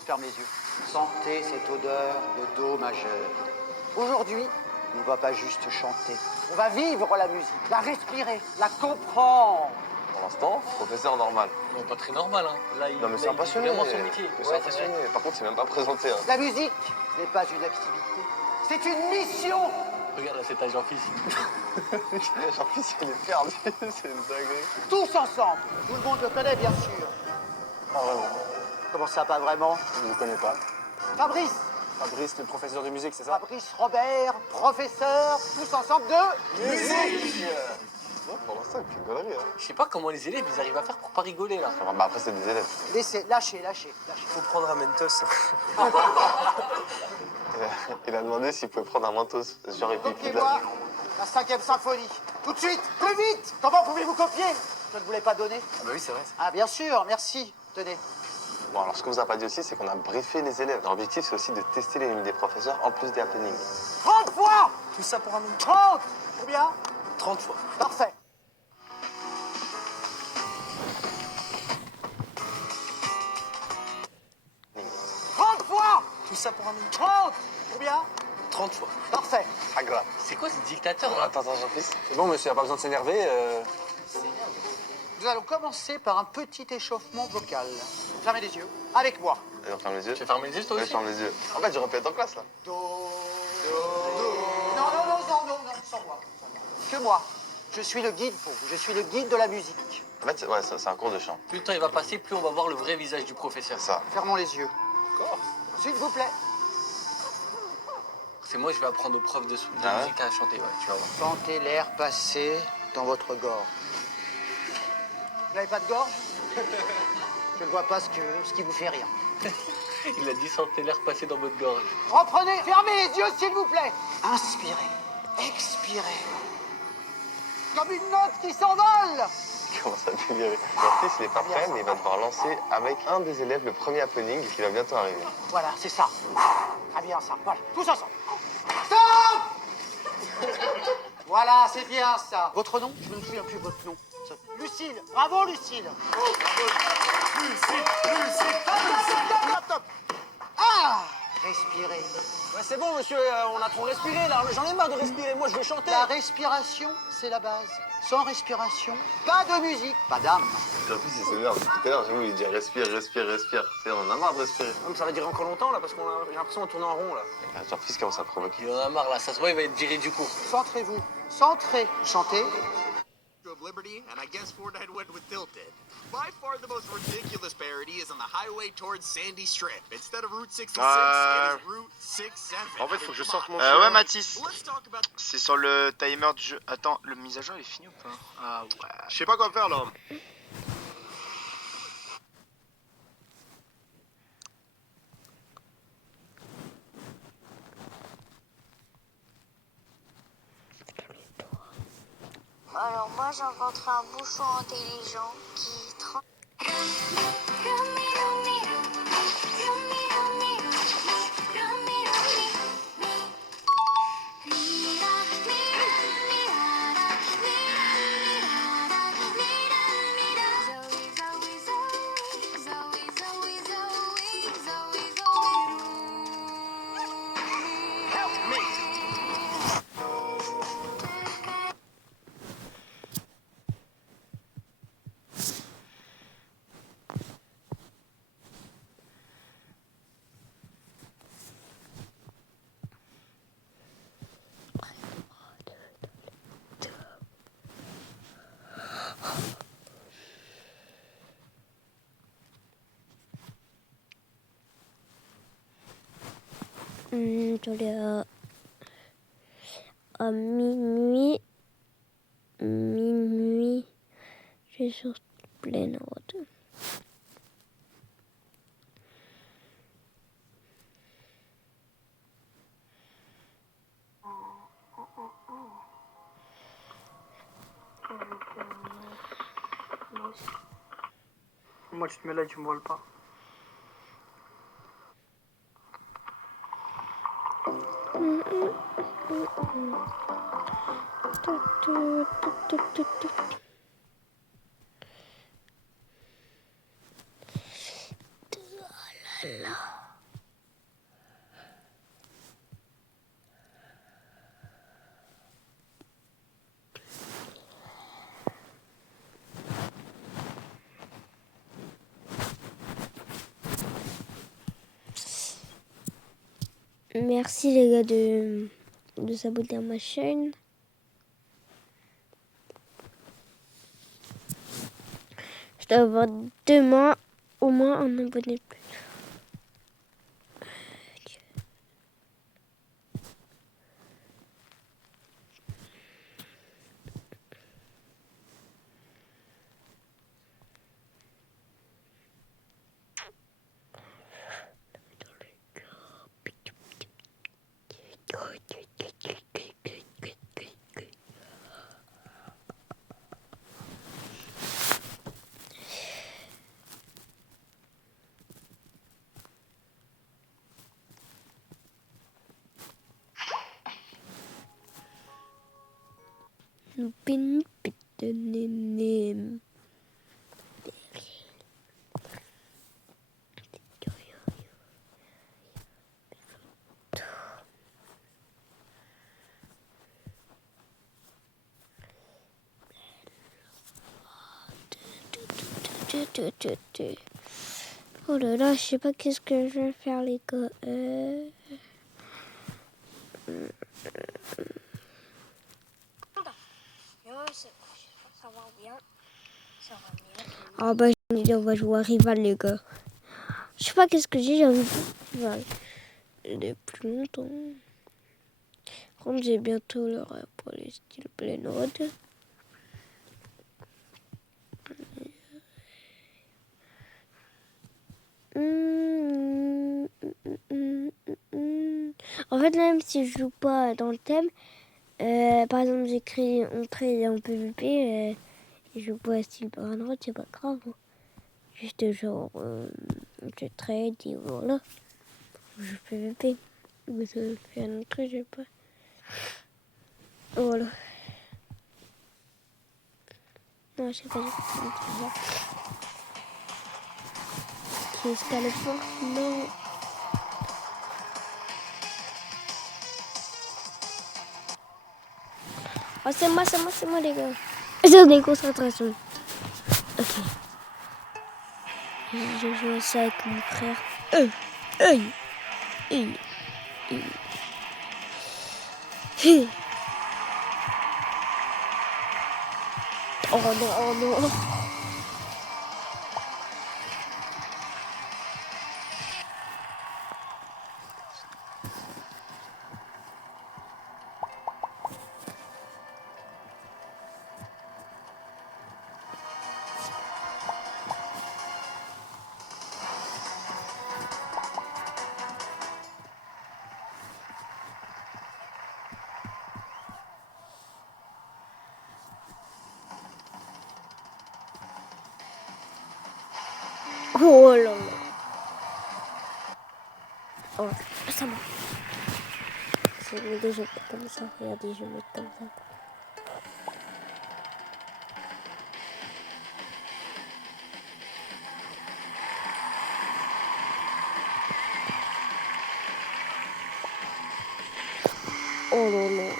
ferme les yeux. Sentez cette odeur de do majeur. Aujourd'hui, on ne va pas juste chanter. On va vivre la musique, la respirer, la comprendre. Pour l'instant, professeur normal. Non, pas très normal, hein. Là, Non, mais c'est un passionné. vraiment son métier. Mais c'est un passionné. Par contre, il s'est même pas présenté. Hein. La musique, ce n'est pas une activité, c'est une mission. Regarde là, c'est à Jean-Fils. Jean-Fils, il est perdu. C'est une dinguerie. Tous ensemble. Tout le monde le connaît, bien sûr. Pas vraiment. Comment ça, pas vraiment? Je ne le connais pas. Fabrice. Fabrice, le professeur de musique, c'est ça? Fabrice Robert, professeur, tous ensemble de... Musique. Ouais, pour l'instant, il fait une connerie. Hein. Je sais pas comment les élèves ils arrivent à faire pour pas rigoler là. Bah après, c'est des élèves. Laissez, lâchez. Faut prendre un Mentos. Il a demandé s'il pouvait prendre un Mentos. Genre, et puis Copiez-moi la 5e symphonie. Tout de suite, plus vite. Comment pouvez-vous copier? Je ne vous l'ai pas donné. Ah bah oui, c'est vrai. Ah, bien sûr, merci. Tenez. Bon, alors ce qu'on vous a pas dit aussi, c'est qu'on a briefé les élèves. L'objectif, c'est aussi de tester les limites des professeurs en plus des happenings. 30 fois. Tout ça pour un Mentos. 30. Combien? 30 fois. Parfait. Tout ça pour un Mentos. 30. Combien? 30 fois. Parfait. Ah, grave. C'est quoi ce dictateur là? Attends, Jean-Fils. C'est bon, monsieur, il a pas besoin de s'énerver. Nous allons commencer par un petit échauffement vocal. Fermez les yeux. Avec moi. Alors, ferme les yeux. Tu veux fermer les yeux toi Ouais, aussi? je ferme les yeux. En fait, j'aurais pu être en classe, là. Do. Non, sans moi. Que moi. Je suis le guide pour vous. Je suis le guide de la musique. En fait, ouais, c'est un cours de chant. Plus le temps il va passer, plus on va voir le vrai visage du professeur. C'est ça. Fermons les yeux. D'accord. S'il vous plaît. C'est moi, je vais apprendre aux profs de Ah ouais musique à chanter, ouais, tu vas voir. Sentez l'air passer dans votre gorge. Vous n'avez pas de gorge? Je ne vois pas ce qui vous fait rire. Il a dit sentez l'air passer dans votre gorge. Reprenez, fermez les yeux s'il vous plaît. Inspirez, expirez. Comme une note qui s'envole. Il commence à délirer. Jean-Fils, il est pas prêt, mais il va devoir lancer avec un des élèves le premier happening qui va bientôt arriver. Voilà, c'est ça. Très bien ça. Voilà, tous ensemble. Stop. Voilà, c'est bien ça. Votre nom? Je ne me souviens plus de votre nom. Lucille. Bravo, Lucille. Lucille. Top. Ah, respirez. Ouais, c'est bon, monsieur, on a trop respiré là. J'en ai marre de respirer. Moi, je veux chanter. La respiration, c'est la base. Sans respiration, pas de musique, pas d'âme. Jean-Fils, il s'énerve. Tout à l'heure, j'ai vu, il dit respire. C'est, on en a marre de respirer. Non, mais ça va durer encore longtemps là parce qu'on a j'ai l'impression qu'on tourne en rond là. Jean-Fils commence à provoquer. Il en a marre là, ça se voit, il va être viré du cours. Centrez-vous. Centrez. Chantez. Of Liberty, and I guess Fortnite went with Tilted. By far the most ridiculous parody is on the highway towards Sandy Strip. Instead of Route 66, it is Route 67. En fait, faut que je sorte mon jeu. ouais, Mathis. C'est sur le timer du jeu. Attends, le mise à jour il est fini ou pas? Ah ouais. Je sais pas quoi faire là. Alors moi j'ai rencontré un bouchon intelligent qui à minuit, je suis sur pleine route. Moi, tu te mets là, tu me voles pas. Merci les gars de s'abonner à ma chaîne. Je dois avoir demain au moins un abonné de plus. Loupin, néné. Oh là là, je sais pas qu'est-ce que je vais faire les gars. Ah bah j'ai dit on va jouer à Rival les gars. Je sais pas qu'est-ce que j'ai envie de Rival. Depuis longtemps. Comme j'ai bientôt le rap pour les styles Plénode. En fait, même si je joue pas dans le thème, par exemple, j'écris entrée en PVP et je joue pas à style Brainrod, c'est pas grave. Juste genre, je trade et voilà. Je joue PVP. Mais ça fait un autre truc, je sais pas. Voilà. Non, je sais pas. Qu'est-ce qu'elle fait? Non. Oh, c'est moi, les gars. J'ai des concentrations. Ok. Je joue ça avec mon frère. Oh non, oh non. Oh là là. Oh, ça va. C'est des jeux comme ça. Regardez, je vais mettre comme ça. Oh là là.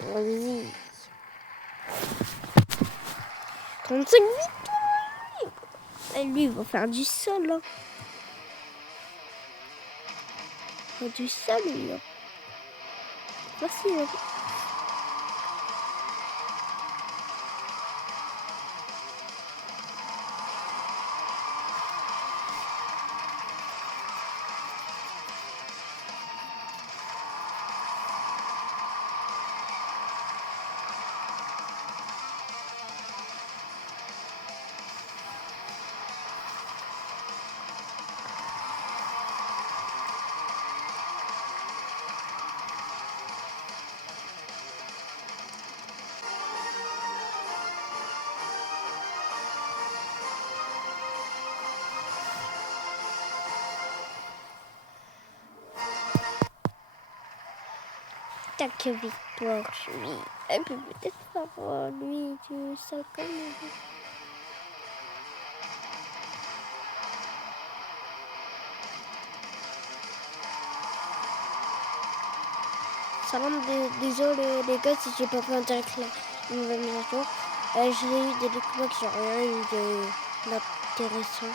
Vas-y. 35 minutes. Et lui, il va faire du sol, là. Il va faire du sol, lui, là. Facile, là. Tac, victoire, lui. Et puis peut-être faire lui du sol comme lui. Salam, désolé les gars si j'ai pas fait en direct là, une nouvelle mise à jour. J'ai eu des découvertes que j'ai rien eu d'intéressant.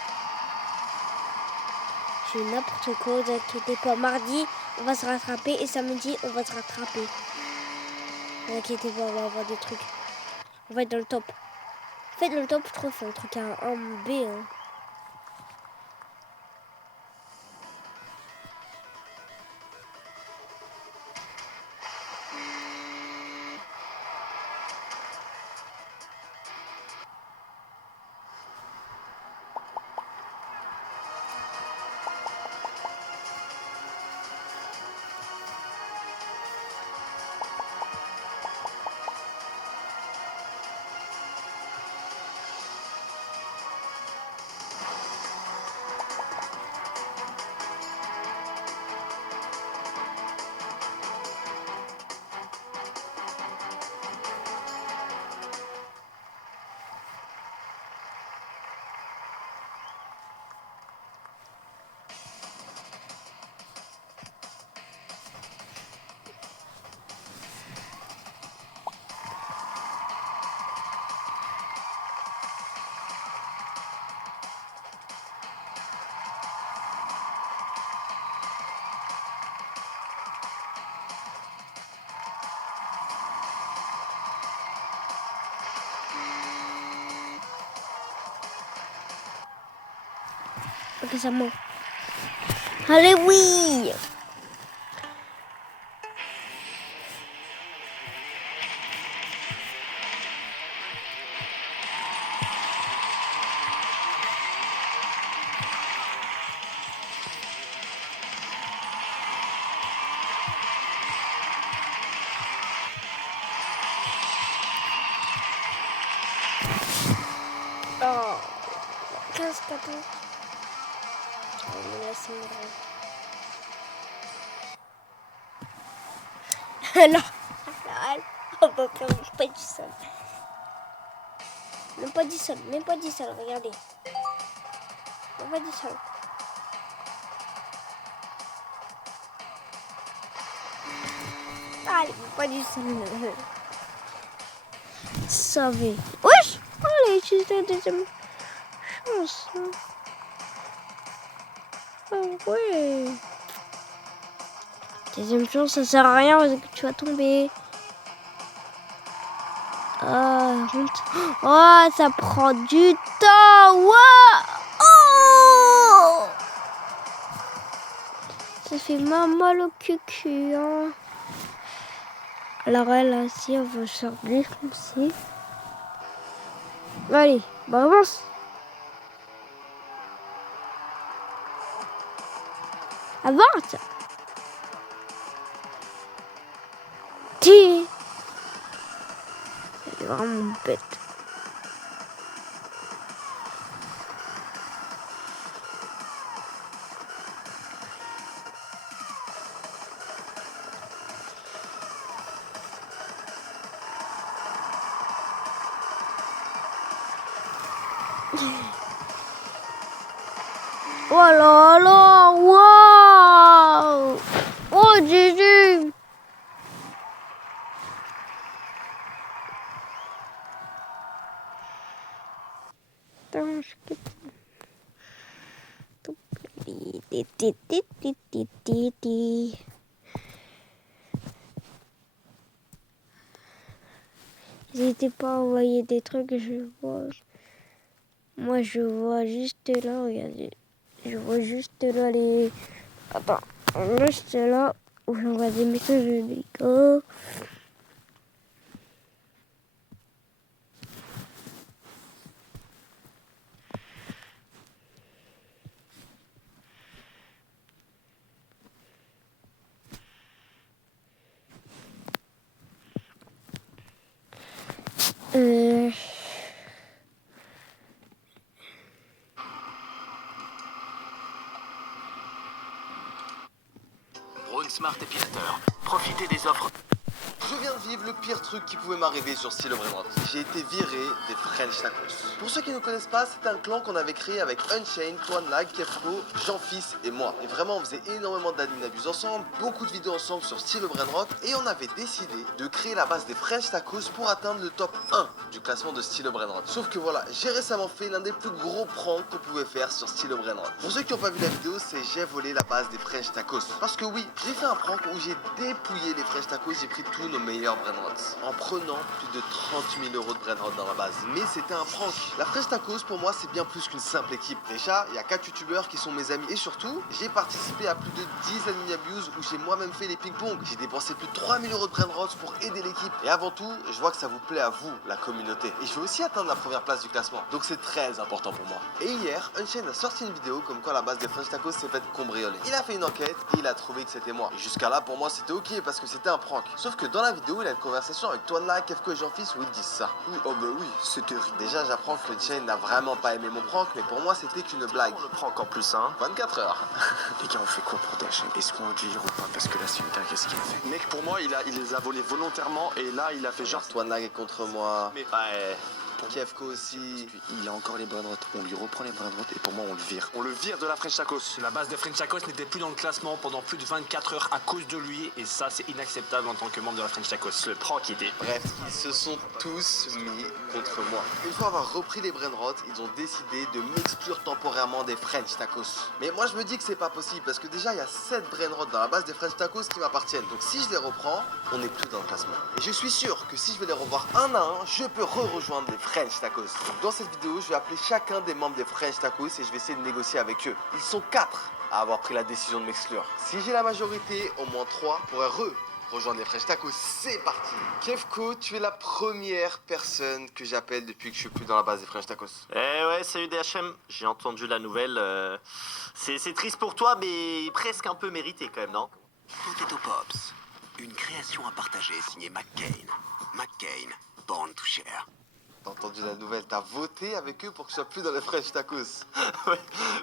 J'ai eu n'importe quoi, ne vous inquiétez pas. Mardi, on va se rattraper et samedi, on va se rattraper. Ne vous inquiétez pas, on va avoir des trucs. On va être dans le top. En fait, dans le top, je trouve, c'est un truc à 1B. Hein. apaisement. Allez, oui! Oh, qu'est-ce que t'as? Oh, mais là, c'est marrant. Non, on va faire pas du sol. Même pas du sol, regardez. Même pas du sol. Allez, pas du sol. Sauvé. Wesh! Allez, juste la deuxième chance. Oh ouais. Deuxième chance, ça sert à rien parce que tu vas tomber. Oh, ça prend du temps. Wow. Oh, ça fait mal au cul, hein. Alors elle aussi, on va sortir comme ça. Allez, bah avance. Avance. Elle est vraiment bête. Oh là là, waouh! Oh Jésus! Attends, je quitte. N'hésitez pas à envoyer des trucs, je vois. Moi, je vois juste là, regardez. Je vois juste là les... Attends, juste là où j'envoie des messages des gars. Braun Smart Épilateur. Profitez des offres. Je viens de vivre le pire truc qui pouvait m'arriver sur Style Brainrot. J'ai été viré des French Tacos. Pour ceux qui ne connaissent pas, c'est un clan qu'on avait créé avec Unchained, Toanlag, Kefko, Jean-Fils et moi. Et vraiment, on faisait énormément d'admin abuse ensemble, beaucoup de vidéos ensemble sur Style Brainrot, et on avait décidé de créer la base des French Tacos pour atteindre le top 1 du classement de Style Brainrot. Sauf que voilà, j'ai récemment fait l'un des plus gros pranks qu'on pouvait faire sur Style Brainrot. Pour ceux qui n'ont pas vu la vidéo, c'est j'ai volé la base des French Tacos. Parce que oui, j'ai fait un prank où j'ai dépouillé les French Tacos, j'ai pris tous nos meilleurs brainrots en prenant plus de 30 000 € de brainrot dans la base. Mais c'était un prank. La French Tacos pour moi c'est bien plus qu'une simple équipe. Déjà, il y a 4 youtubeurs qui sont mes amis et surtout, j'ai participé à plus de 10 admin abuse où j'ai moi-même fait les ping-pong. J'ai dépensé plus de 3 000 € de brainrots pour aider l'équipe. Et avant tout, je vois que ça vous plaît à vous, la communauté. Et je veux aussi atteindre la première place du classement. Donc c'est très important pour moi. Et hier, Unchained a sorti une vidéo comme quoi la base des French Tacos s'est faite cambrioler. Il a fait une enquête et il a trouvé que c'était moi. Et jusqu'à là, pour moi, c'était ok parce que c'était un prank. Sauf que dans la vidéo, il a une conversation avec Toanla, Kefko et Jean-Fils où ils disent ça. Oui, oh bah oui, c'était ridicule. Déjà, j'apprends que Unchained n'a vraiment pas aimé mon prank, mais pour moi, c'était qu'une blague. Le prank en plus, hein. 24 heures. Les gars, on fait quoi pour Dash? Est-ce qu'on le dire ou pas? Parce que là, c'est une dingue, qu'est-ce qu'il a fait? Mec, pour moi, il les a volés volontairement et là, il a fait genre. Toanla est contre moi. Mais ouais. Kefko aussi. Il a encore les brainrots. On lui reprend les brainrots et pour moi on le vire. On le vire de la French Tacos. La base de French Tacos n'était plus dans le classement pendant plus de 24 heures à cause de lui et ça c'est inacceptable en tant que membre de la French Tacos. Le prank était. Bref, ils se sont tous mis contre moi. Une fois avoir repris les brainrots, ils ont décidé de m'exclure temporairement des French Tacos. Mais moi je me dis que c'est pas possible parce que déjà il y a 7 brainrots dans la base des French Tacos qui m'appartiennent. Donc si je les reprends, on n'est plus dans le classement. Et je suis sûr que si je vais les revoir un à un, je peux rejoindre les French French Tacos. Donc dans cette vidéo, je vais appeler chacun des membres des French Tacos et je vais essayer de négocier avec eux. Ils sont 4 à avoir pris la décision de m'exclure. Si j'ai la majorité, au moins 3 pourraient rejoindre les French Tacos. C'est parti. Kefko, tu es la première personne que j'appelle depuis que je suis plus dans la base des French Tacos. Eh ouais, salut DHM, j'ai entendu la nouvelle. C'est triste pour toi, mais presque un peu mérité quand même, non? Potato Pops, une création à partager signée McCain. McCain, born to share. T'as entendu la nouvelle, t'as voté avec eux pour que je sois plus dans les French Tacos.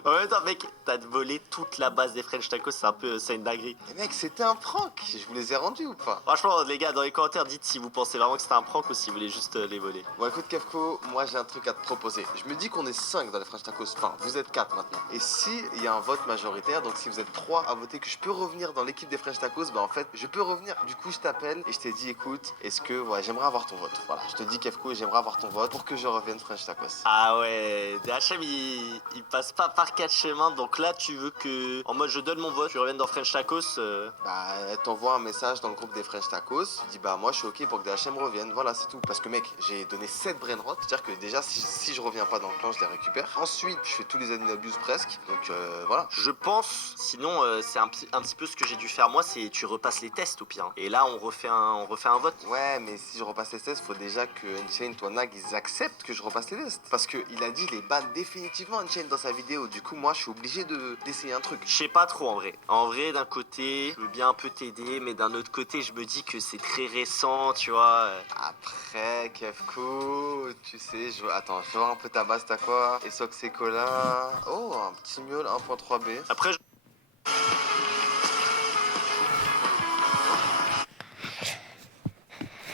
Ouais, attends mec, t'as volé toute la base des French Tacos, c'est une dinguerie. Mais mec, c'était un prank, je vous les ai rendus ou pas? Franchement les gars, dans les commentaires, dites si vous pensez vraiment que c'était un prank ou si vous voulez juste les voler. Bon écoute Kefko, moi j'ai un truc à te proposer. Je me dis qu'on est 5 dans les French Tacos, enfin vous êtes 4 maintenant. Et si il y a un vote majoritaire, donc si vous êtes 3 à voter que je peux revenir dans l'équipe des French Tacos, bah en fait je peux revenir. Du coup je t'appelle et je t'ai dit écoute, est-ce que j'aimerais avoir ton vote. Voilà, je te dis Kefko, j'aimerais avoir ton vote pour que je revienne French Tacos. Ah ouais, DHM il passe pas par 4 chemins, donc là tu veux que, en mode je donne mon vote, tu reviennes dans French Tacos Bah t'envoies un message dans le groupe des French Tacos, tu dis bah moi je suis ok pour que DHM revienne, voilà c'est tout. Parce que mec, j'ai donné 7 brainrot, c'est-à-dire que déjà si je reviens pas dans le clan, je les récupère. Ensuite, je fais tous les admin abuse presque, donc voilà. Je pense, sinon c'est un petit peu ce que j'ai dû faire moi, c'est tu repasses les tests au pire. Hein. Et là on refait un vote. Ouais, mais si je repasse les tests, faut déjà que Unchained, toi Nag, ils acceptent que je repasse les tests. Parce qu'il a dit il est ban définitivement Unchained dans sa vidéo. Du coup, moi, je suis obligé d'essayer un truc. Je sais pas trop en vrai. En vrai, d'un côté, je veux bien un peu t'aider, mais d'un autre côté, je me dis que c'est très récent, tu vois. Après, Kefko, tu sais, attends, je vais voir un peu ta base, t'as quoi? Et Soxecola. Oh, un petit miaule 1.3B. Après,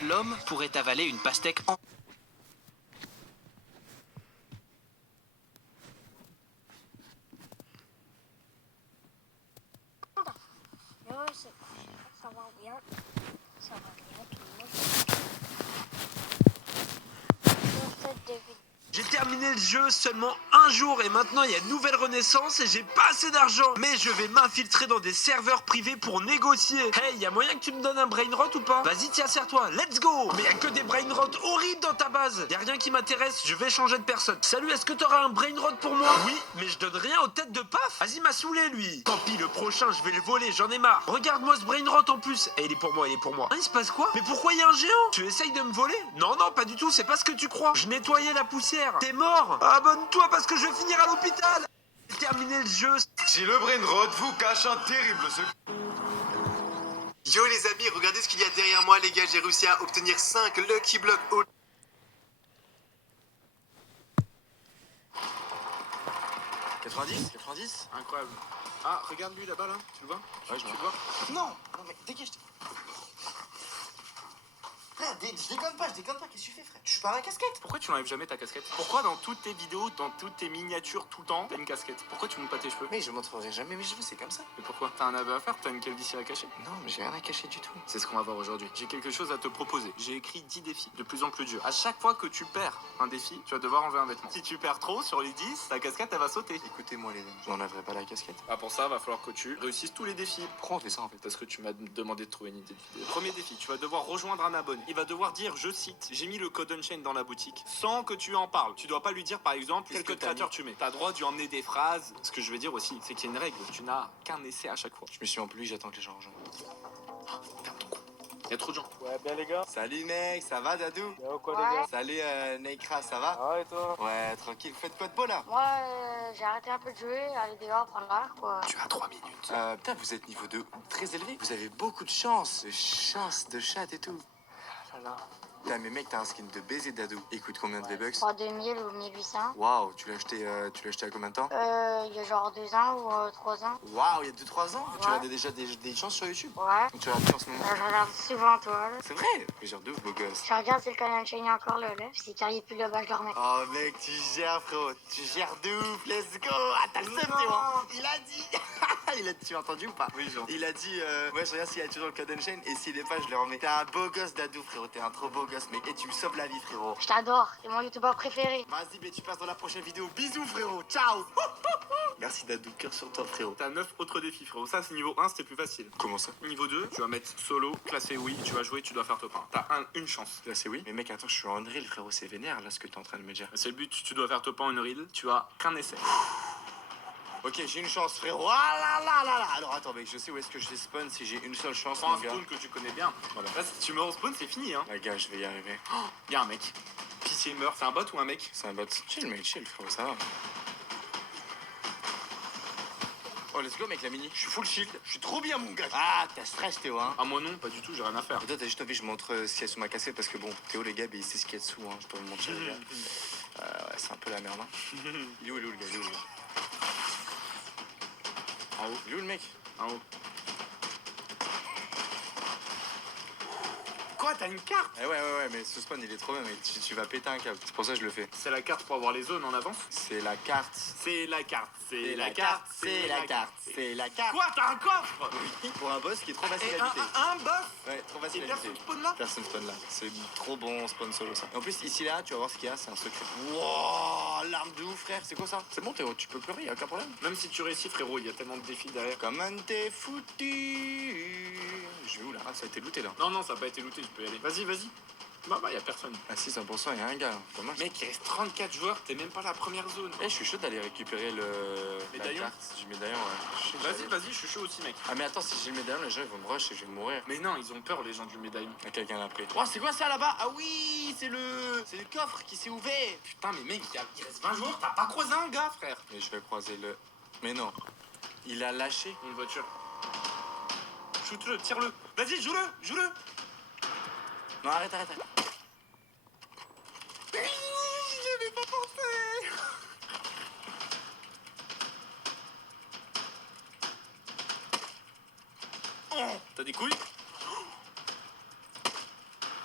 L'homme pourrait avaler une pastèque en... Non, ça va bien. Ça va bien, tout le monde. On fait des vidéos. J'ai terminé le jeu seulement un jour et maintenant il y a une nouvelle renaissance et j'ai pas assez d'argent. Mais je vais m'infiltrer dans des serveurs privés pour négocier. Hey, y a moyen que tu me donnes un brain rot ou pas? Vas-y, tiens, serre-toi, let's go. Mais y a que des brain rot horribles dans ta base. Y a rien qui m'intéresse, je vais changer de personne. Salut, est-ce que t'auras un brain rot pour moi? Oui, mais je donne rien aux têtes de paf. Vas-y, m'a saoulé lui. Tant pis, le prochain, je vais le voler, j'en ai marre. Regarde-moi ce brain rot en plus. Et il est pour moi, il est pour moi. Hein, il se passe quoi? Mais pourquoi y a un géant? Tu essayes de me voler? Non, pas du tout, c'est pas ce que tu crois. Je nettoyais la poussière. T'es mort. Abonne-toi parce que je vais finir à l'hôpital. J'ai terminé le jeu. Si le brainrot vous cache un terrible secret. Yo les amis, regardez ce qu'il y a derrière moi les gars, j'ai réussi à obtenir 5 Lucky Block au... « 90 Incroyable. Ah, regarde lui là-bas là, tu le vois? Ouais, tu le vois? Non, mais dégage. Frère, je déconne pas, qu'est-ce que tu fais frère? Tu pars à la casquette? Pourquoi tu n'enlèves jamais ta casquette? Pourquoi dans toutes tes vidéos, dans toutes tes miniatures, tout le temps, t'as une casquette? Pourquoi tu montes pas tes cheveux? Mais je montrerai jamais mes cheveux, c'est comme ça. Mais pourquoi? T'as un aveu à faire? T'as une calvitie à cacher? Non, mais j'ai rien à cacher du tout. C'est ce qu'on va voir aujourd'hui. J'ai quelque chose à te proposer. J'ai écrit 10 défis, de plus en plus durs. À chaque fois que tu perds un défi, tu vas devoir enlever un vêtement. Si tu perds trop sur les 10, ta casquette elle va sauter. Écoutez-moi les amis, je n'enlèverai pas la casquette. Ah, pour ça, va falloir que tu réussisses tous les défis. Pourquoi on fait ça en fait? Parce que tu m'as demandé de trouver une idée de vidéo. Premier défi, tu vas devoir rejoindre un abonné. Il va devoir dire, je cite, j'ai mis le code Unchained dans la boutique, sans que tu en parles. Tu dois pas lui dire par exemple quel code créateur tu mets. T'as droit de lui emmener des phrases. Ce que je veux dire aussi, c'est qu'il y a une règle. Tu n'as qu'un essai à chaque fois. Je me suis empli, j'attends que les gens rejoignent. Ferme ton cou. Il y a trop de gens. Ouais, bien les gars. Salut mec, ça va Dadou? Yo, quoi les gars? Salut Neikra, ça va? Ah ouais, et toi? Ouais, tranquille, vous faites quoi de beau là? Moi, j'ai arrêté un peu de jouer, allez dehors prendre l'air quoi. Tu as 3 minutes. Putain, vous êtes niveau 2 très élevé. Vous avez beaucoup de chance de chat et tout. Ah là là. Putain, mais mec, t'as un skin de baiser Dadou. Il coûte combien de V-Bucks? 3000 ou 1800. Waouh, tu l'as acheté à combien de temps? Il y a genre 2 ans ou 3 ans. Waouh, il y a 2-3 ans? Ouais. Tu regardais déjà des chances sur YouTube? Ouais. Tu regardes en ce moment? Je regarde souvent toi là. C'est vrai? Plusieurs de ouf, beau gosse. Je regarde si le canal Unchained est encore là. Si c'est carrié plus là-bas, je le remets. Oh mec, tu gères frérot, tu gères de ouf, let's go. Ah t'as le seum, c'est bon. Il a dit, tu as entendu ou pas? Oui, genre. Il a dit, ouais je regarde s'il y a toujours le code Unchained et s'il est pas je le remets. T'es un beau gosse Dadou frérot, t'es un trop beau gosse mec et tu me sauves la vie frérot. Je t'adore, c'est mon youtubeur préféré. Vas-y mais tu passes dans la prochaine vidéo, bisous frérot, ciao. Merci Dadou, cœur sur toi frérot. T'as 9 autres défis frérot. Ça c'est niveau 1, c'était plus facile. Comment ça? Niveau 2, tu vas mettre solo, classé oui, tu vas jouer, tu dois faire top 1. T'as une chance. Là c'est oui. Mais mec, attends, je suis en Unreal frérot, c'est vénère là ce que t'es en train de me dire. C'est le but, tu dois faire top 1 Unreal, tu as qu'un essai. Ok, j'ai une chance frérot. Ah là là là là. Alors attends mec, je sais où est-ce que je vais spawn si j'ai une seule chance. Prends mon un gars. spawn que tu connais bien. Voilà. Là si tu meurs au spawn, c'est fini hein. Les gars, je vais y arriver. Y'a un mec. Pitié, il meurt. C'est un bot ou un mec? C'est un bot. Chill mec, chill frérot, ça va. Oh let's go mec, la mini. Je suis full shield. Je suis trop bien mon gars. Ah, t'as stress Théo hein. Ah moi non, pas du tout, j'ai rien à faire. Et toi t'as juste envie, je montre ce qu'il y a sous ma cassette parce que bon, Théo les gars, il sait ce qu'il y a dessous hein. Je peux vous mentir les gars. Ouais, c'est un peu la merde hein. Il est où le gars? Il est où le gars? En haut. Il est où le mec? En haut. Quoi, t'as une carte? Eh ouais, mais ce spawn il est trop bien mec, tu vas péter un câble, c'est pour ça que je le fais. C'est la carte pour avoir les zones en avance? C'est la carte. C'est la carte, c'est la carte, c'est la carte, c'est la carte. Quoi, t'as un coffre? Oui, pour un boss qui est trop facile Et à buter. un boss? Ouais, trop facile Et à buter. personne spawn là? Personne spawn là, c'est trop bon spawn solo ça. Et en plus ici là, tu vas voir ce qu'il y a, c'est un secret. Wow, l'arme de ouf frère, c'est quoi ça? C'est bon Théo, tu peux pleurer, y'a aucun problème. Même si tu réussis frérot, il y a tellement de défis derrière. Comment t'es foutu? Je vais où là? Ah, ça a été looté là. Non, ça a pas été looté, je peux y aller. Vas-y. Bah, y'a personne. Ah si, 100%, il y a un gars, dommage. Mec, il reste 34 joueurs, t'es même pas la première zone. Eh, je suis chaud d'aller récupérer le médaillon. La carte du médaillon, ouais. Vas-y, je suis chaud aussi, mec. Ah, mais attends, si j'ai le médaillon, les gens ils vont me rush et je vais mourir. Mais non, ils ont peur, les gens du médaillon. Ah, quelqu'un l'a pris. Oh, c'est quoi ça là-bas? Ah oui, c'est le coffre qui s'est ouvert. Putain, mais mec, il reste 20 joueurs, t'as pas croisé un gars, frère. Mais je vais croiser le. Mais non. Il a lâché une voiture. Shoot-le, tire-le. Vas-y, joue-le. Non, arrête. J'y avais pas pensé. Oh, t'as des couilles?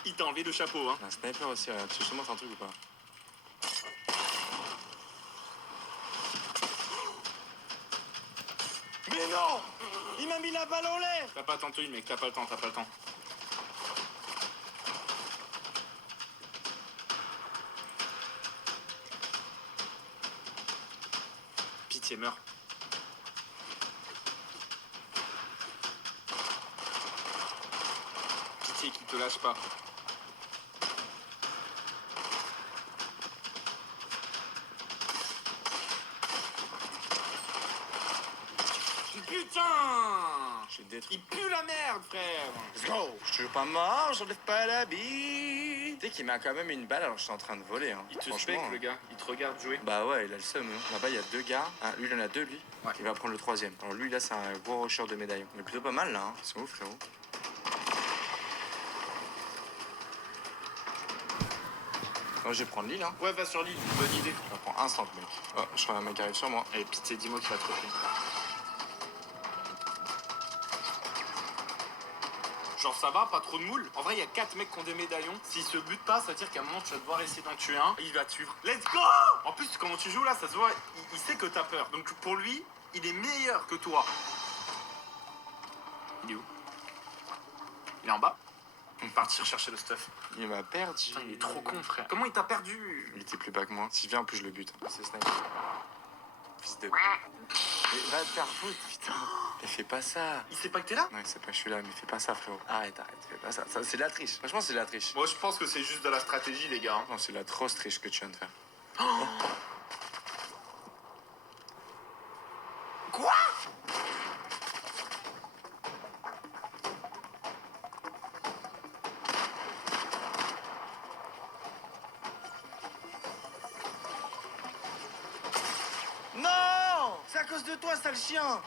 Il t'a enlevé le chapeau, hein. Un sniper aussi, regarde. Tu veux que je te montre un truc ou pas? Mais non! Il m'a mis la balle en l'air! T'as pas le temps, mec, t'as pas le temps. Pitié, meurs. Pitié qu'il te lâche pas. Putain! J'ai détruit. Il pue la merde, frère! Let's go! Je suis toujours pas mort, j'enlève pas la bille. Tu sais qu'il m'a quand même une balle alors que je suis en train de voler. Hein. Il te Franchement, spec, le gars. Il te regarde jouer. Bah ouais, il a le seum. Hein. Là-bas, il y a 2 gars. Lui, il en a 2, lui. Ouais. Il va prendre le 3e. Alors lui, là, c'est un gros rusher de médaillon. Mais plutôt pas mal, là. Hein. Ils sont où, frérot? Oh, je vais prendre l'île, hein. Ouais, va sur l'île, bonne idée. Je vais prendre instant, mec. Oh, je crois un mec qui arrive sur moi. Allez, pitié, dis-moi qu'il va te retenir. Genre ça va, pas trop de moules. En vrai, il y a 4 mecs qui ont des médaillons. S'ils se butent pas, ça veut dire qu'à un moment, tu vas devoir essayer d'en tuer un. Et il va te suivre. Let's go! En plus, comment tu joues là, ça se voit, il sait que t'as peur. Donc pour lui, il est meilleur que toi. Il est où? Il est en bas. On va partir chercher le stuff. Il m'a perdu. Putain, il est trop con, frère. Comment il t'a perdu? Il était plus bas que moi. Si je viens, en plus, je le bute. C'est sniper. Fils de... Mais va te faire foutre, putain. Mais fais pas ça. Il sait pas que t'es là? Ouais, c'est pas que je suis là, mais fais pas ça, frérot. Arrête, fais pas ça. C'est de la triche. Franchement, c'est de la triche. Moi, je pense que c'est juste de la stratégie, les gars. Non, c'est de la grosse triche que tu viens de faire. Quoi? Non! C'est à cause de toi, sale chien!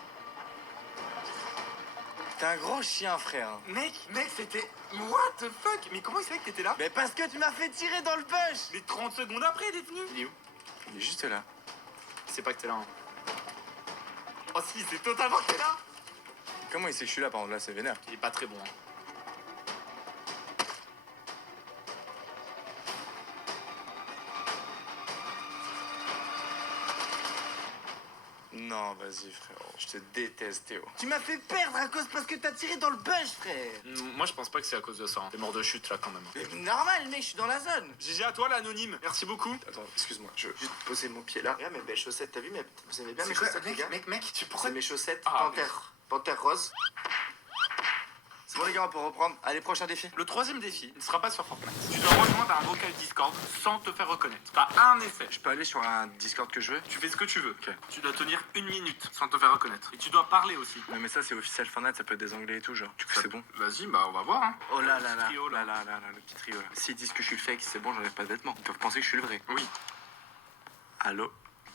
T'es un gros chien, frère. Mec, c'était... What the fuck? Mais comment il savait que t'étais là? Mais parce que tu m'as fait tirer dans le push! Mais 30 secondes après, il est venu. Il est où? Il est juste là. Il sait pas que t'es là. Hein. Oh si, c'est totalement que t'es là. Comment il sait que je suis là, par contre? Là, c'est vénère. Il est pas très bon. Hein. Non. non, vas-y, frérot. Je te déteste, Théo. Tu m'as fait perdre à cause parce que t'as tiré dans le bush, frère. Moi, je pense pas que c'est à cause de ça. T'es mort de chute là quand même. Mais normal, mec, je suis dans la zone. GG à toi l'anonyme. Merci beaucoup. Attends, excuse-moi, je vais juste poser mon pied là. Regarde mes belles chaussettes, t'as vu vous aimez bien C'est mes quoi, chaussettes, les gars? mec, tu pourrais... C'est mes chaussettes Ah, panthère rose. C'est bon les gars, on peut reprendre. Allez, prochain défi. Le troisième défi ne sera pas sur Fortnite. Tu dois rejoindre un vocal Discord sans te faire reconnaître. T'as un essai. Je peux aller sur un Discord que je veux? Tu fais ce que tu veux. Ok. Tu dois tenir 1 minute sans te faire reconnaître. Et tu dois parler aussi. Non mais ça c'est officiel Fortnite, ça peut être des anglais et tout genre. Du coup c'est bon. Vas-y, bah on va voir. Hein. Oh là là Le là, trio, là. le petit trio là. S'ils disent que je suis le fake, c'est bon, j'enlève pas de vêtements. Ils peuvent penser que je suis le vrai. Oui.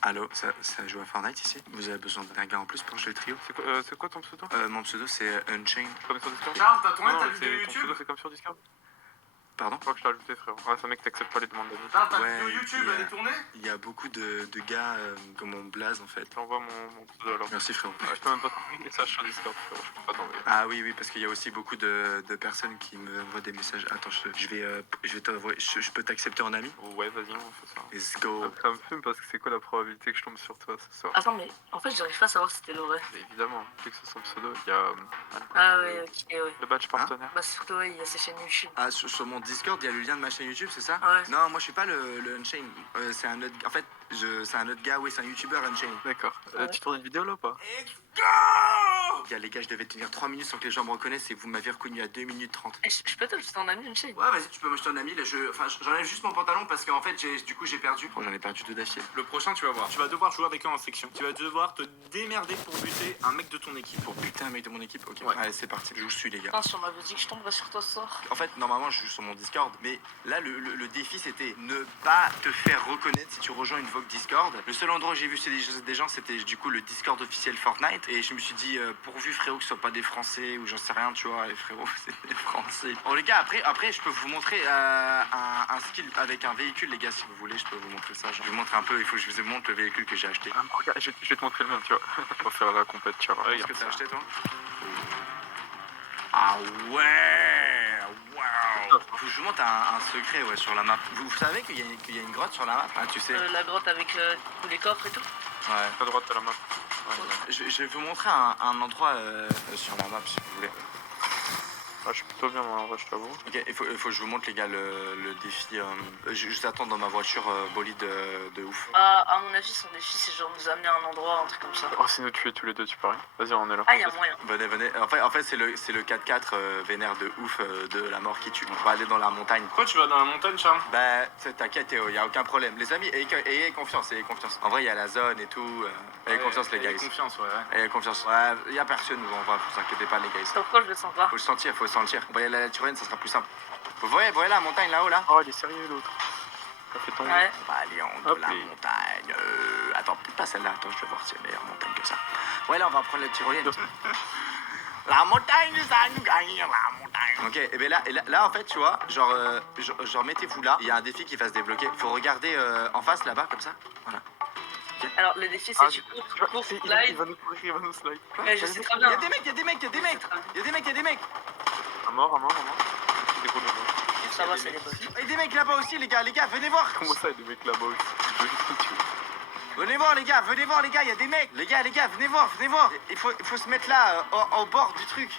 Allô, ça joue à Fortnite ici? Vous avez besoin d'un gars en plus pour jouer le trio? C'est quoi ton pseudo? Mon pseudo c'est Unchained. Comme sur Discord? Charles, t'as tourné ta vidéo Ton YouTube? pseudo, c'est comme sur Discord? Pardon? Je crois que je t'ai ajouté, frère. Ouais, c'est un mec qui t'accepte pas les demandes d'amis. Charles, ta Ouais, vidéo YouTube, elle est tournée? Il y a beaucoup de gars comme mon blaze en fait. Je t'envoie mon pseudo alors. Merci frérot. Je peux même pas t'envoyer un message sur Discord, frérot. Je peux pas t'envoyer. Ah oui, parce qu'il y a aussi beaucoup de personnes qui me envoient des messages. Attends, je vais t'envoyer. Je peux t'accepter en ami? Ouais, vas-y, on fait ça. Let's go. Ça me fume parce que c'est quoi la probabilité que je tombe sur toi ce soir? Attends, mais en fait, j'arrive pas à savoir si c'était le vrai. Mais évidemment, vu que c'est son pseudo, il y a Ah ouais, ok, ouais. le badge partenaire. Bah, surtout, ouais, il y a ses chaînes YouTube. Ah, sur mon Discord, il y a le lien de ma chaîne YouTube, c'est ça? Ouais. Non, moi je suis pas le Unchained. C'est un autre. En fait, c'est un autre gars, oui, c'est un YouTuber Unchained. D'accord. Tu tournes une vidéo là ou pas? Les gars, je devais tenir 3 minutes sans que les gens me reconnaissent et vous m'avez reconnu à 2 minutes 30. Je peux t'ajouter en ami une chaîne? Ouais, vas-y, tu peux m'acheter un ami. Là, j'enlève juste mon pantalon parce qu'en fait, du coup, j'ai perdu. Oh, j'en ai perdu 2 d'affilée. Le prochain, tu vas voir. Tu vas devoir jouer avec eux en section. Tu vas devoir te démerder pour buter un mec de ton équipe. Pour buter un mec de mon équipe? Ok. Ouais. Allez, c'est parti. Je vous suis, les gars. Putain, sur ma boutique, je tomberai sur toi ce soir. En fait, normalement, je joue sur mon Discord, mais là, le défi, c'était ne pas te faire reconnaître si tu rejoins une Vogue Discord. Le seul endroit où j'ai vu des gens, c'était du coup le Discord officiel Fortnite. Et je me suis dit, pourvu frérot que ce soit pas des Français ou j'en sais rien, tu vois, les frérots, c'est des Français. Bon, les gars, après je peux vous montrer un skill avec un véhicule, les gars, si vous voulez, je peux vous montrer ça. Genre, je vous montre un peu, il faut que je vous montre le véhicule que j'ai acheté. Ah, regarde, je vais te montrer le mien, tu vois. On va faire la compète, tu vois. Qu'est-ce que t'as acheté, toi? Ah ouais! Waouh! Faut que je vous montre un secret ouais, sur la map. Vous savez qu'il y a une grotte sur la map? Ah, tu sais. La grotte avec tous les coffres et tout. Ouais. À droite, t'as la map. Je vais vous montrer un endroit sur la map si vous voulez. Ah, je suis plutôt bien, moi, en vrai, je t'avoue. Ok, il faut que je vous montre les gars le défi. Je t'attends dans ma voiture bolide de ouf. À mon avis, son défi, c'est genre nous amener à un endroit, un truc comme ça. Oh, c'est nous tuer tous les deux, tu paries. Vas-y, on est là. Ah, il y a moyen. Venez. En fait c'est le 4x4 vénère de ouf de la mort qui tue. On va aller dans la montagne. Pourquoi tu vas dans la montagne, Charles? Bah, t'inquiète Théo, y a aucun problème. Les amis, ayez confiance, ayez confiance. En vrai, il y a la zone et tout. Ayez confiance, les gars. Ayez confiance, ouais. Ayez confiance. Ouais, y a personne, on va, vous inquiétez pas, les gars. Ici. Pourquoi je le sens pas? Faut le sentir. On va y aller à la Turenne, ça sera plus simple. Vous voyez la montagne là-haut, là? Oh, il est sérieux, l'autre. Ça fait tomber. Ouais. On va aller en haut de la montagne. Attends, peut-être pas celle-là. Attends, je vais voir si c'est une meilleure montagne que ça. Ouais, là, on va prendre la tyrolienne. La montagne, ça nous gagne, la montagne. Ok, et bien là, en fait, tu vois, genre mettez-vous là. Il y a un défi qui va se débloquer. Faut regarder en face là-bas, comme ça. Voilà. Okay. Alors, le défi, c'est tu cours, slide. Il va nous courir, il va nous slide. Ouais, je sais très bien. Il y a des mecs. À mort. Ça va, c'est les bots. Et des mecs là-bas aussi, les gars, venez voir. Comment ça, il y a des mecs là-bas aussi? Venez voir, les gars, il y a des mecs. Les gars, venez voir. Il faut se mettre là, au bord du truc.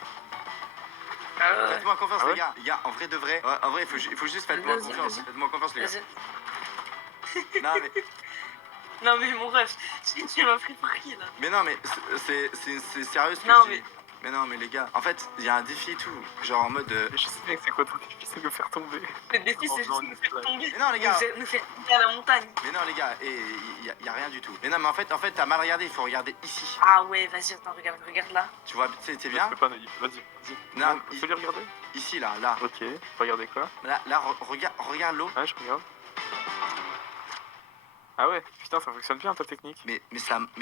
Faites-moi confiance, les gars. Les gars, en vrai de vrai, en vrai, il faut juste faites-moi confiance. Faites-moi confiance, les gars. Non, mais mon ref, tu m'as pris pour qui, là? Mais non, mais c'est sérieux ce que non, je mais... dis. Mais non, mais les gars, en fait, il y a un défi et tout. Genre en mode. Je sais bien que c'est quoi ton défi, c'est nous faire tomber. Le défi, c'est juste nous faire tomber. Mais non, les gars. Nous faire tomber à la montagne. Mais non, les gars, il y a rien du tout. Mais non, mais en fait, t'as mal regardé, il faut regarder ici. Ah ouais, vas-y, attends, regarde là. Tu vois, c'est bien? Vas-y. Non, tu peux les regarder? Ici, là. Ok, regardez quoi? Là, regarde l'eau. Ouais, je regarde. Ah ouais, putain, ça fonctionne bien ta technique. Mais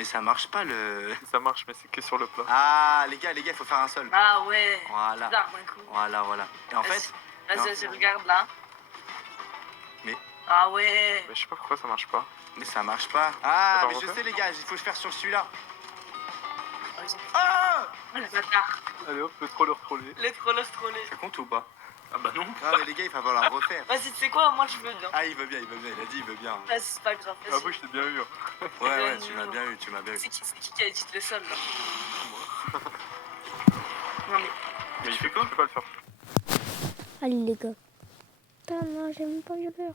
ça marche pas le... Ça marche, mais c'est que sur le plat. Ah, les gars, il faut faire un sol. Ah ouais. Voilà. Bizarre, d'un coup. Voilà. Et en fait... Vas-y, regarde là. Mais... Ah ouais. Mais je sais pas pourquoi ça marche pas. Mais ça marche pas. Ah, attends, mais je sais, les gars, il faut le faire sur celui-là. Ah, le bâtard. Allez hop, le troller trollé. Le troller trollé. Ça compte ou pas? Ah bah non. Ah mais les gars, il va falloir refaire. Vas-y, tu sais quoi, moi je veux bien. Ah il veut bien, il a dit il veut bien. Vas-y, c'est pas grave. Ah oui, je t'ai bien eu. Ouais, tu m'as bien eu, tu m'as bien eu. C'est qui a dit le seul là? Non mais. Mais il fait quoi? Je peux pas le faire. Allez les gars. Putain, non, j'aime pas le beurre.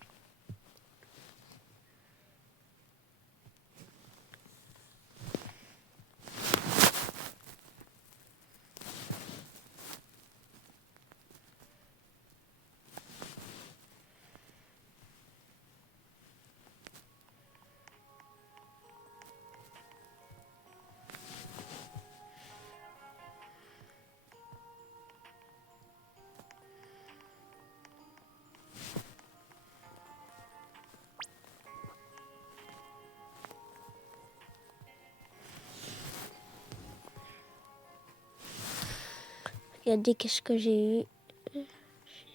Regardez qu'est-ce que j'ai eu. J'ai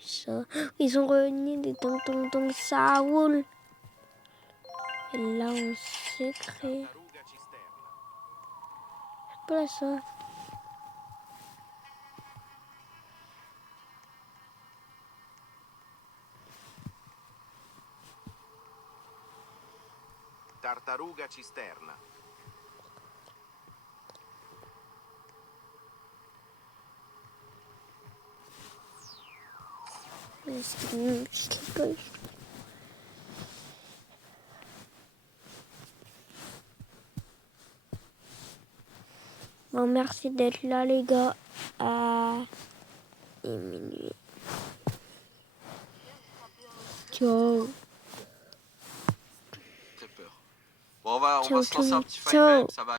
ça. Ils ont réuni des tontons Saoul. Et là, on secret. C'est pas ça. Tartaruga cisterna. Bon, merci d'être là, les gars. Et minuit. Ciao. Très peur. Bon, on va Ciao, se lancer un tout. petit fight Ciao. quand même, ça va.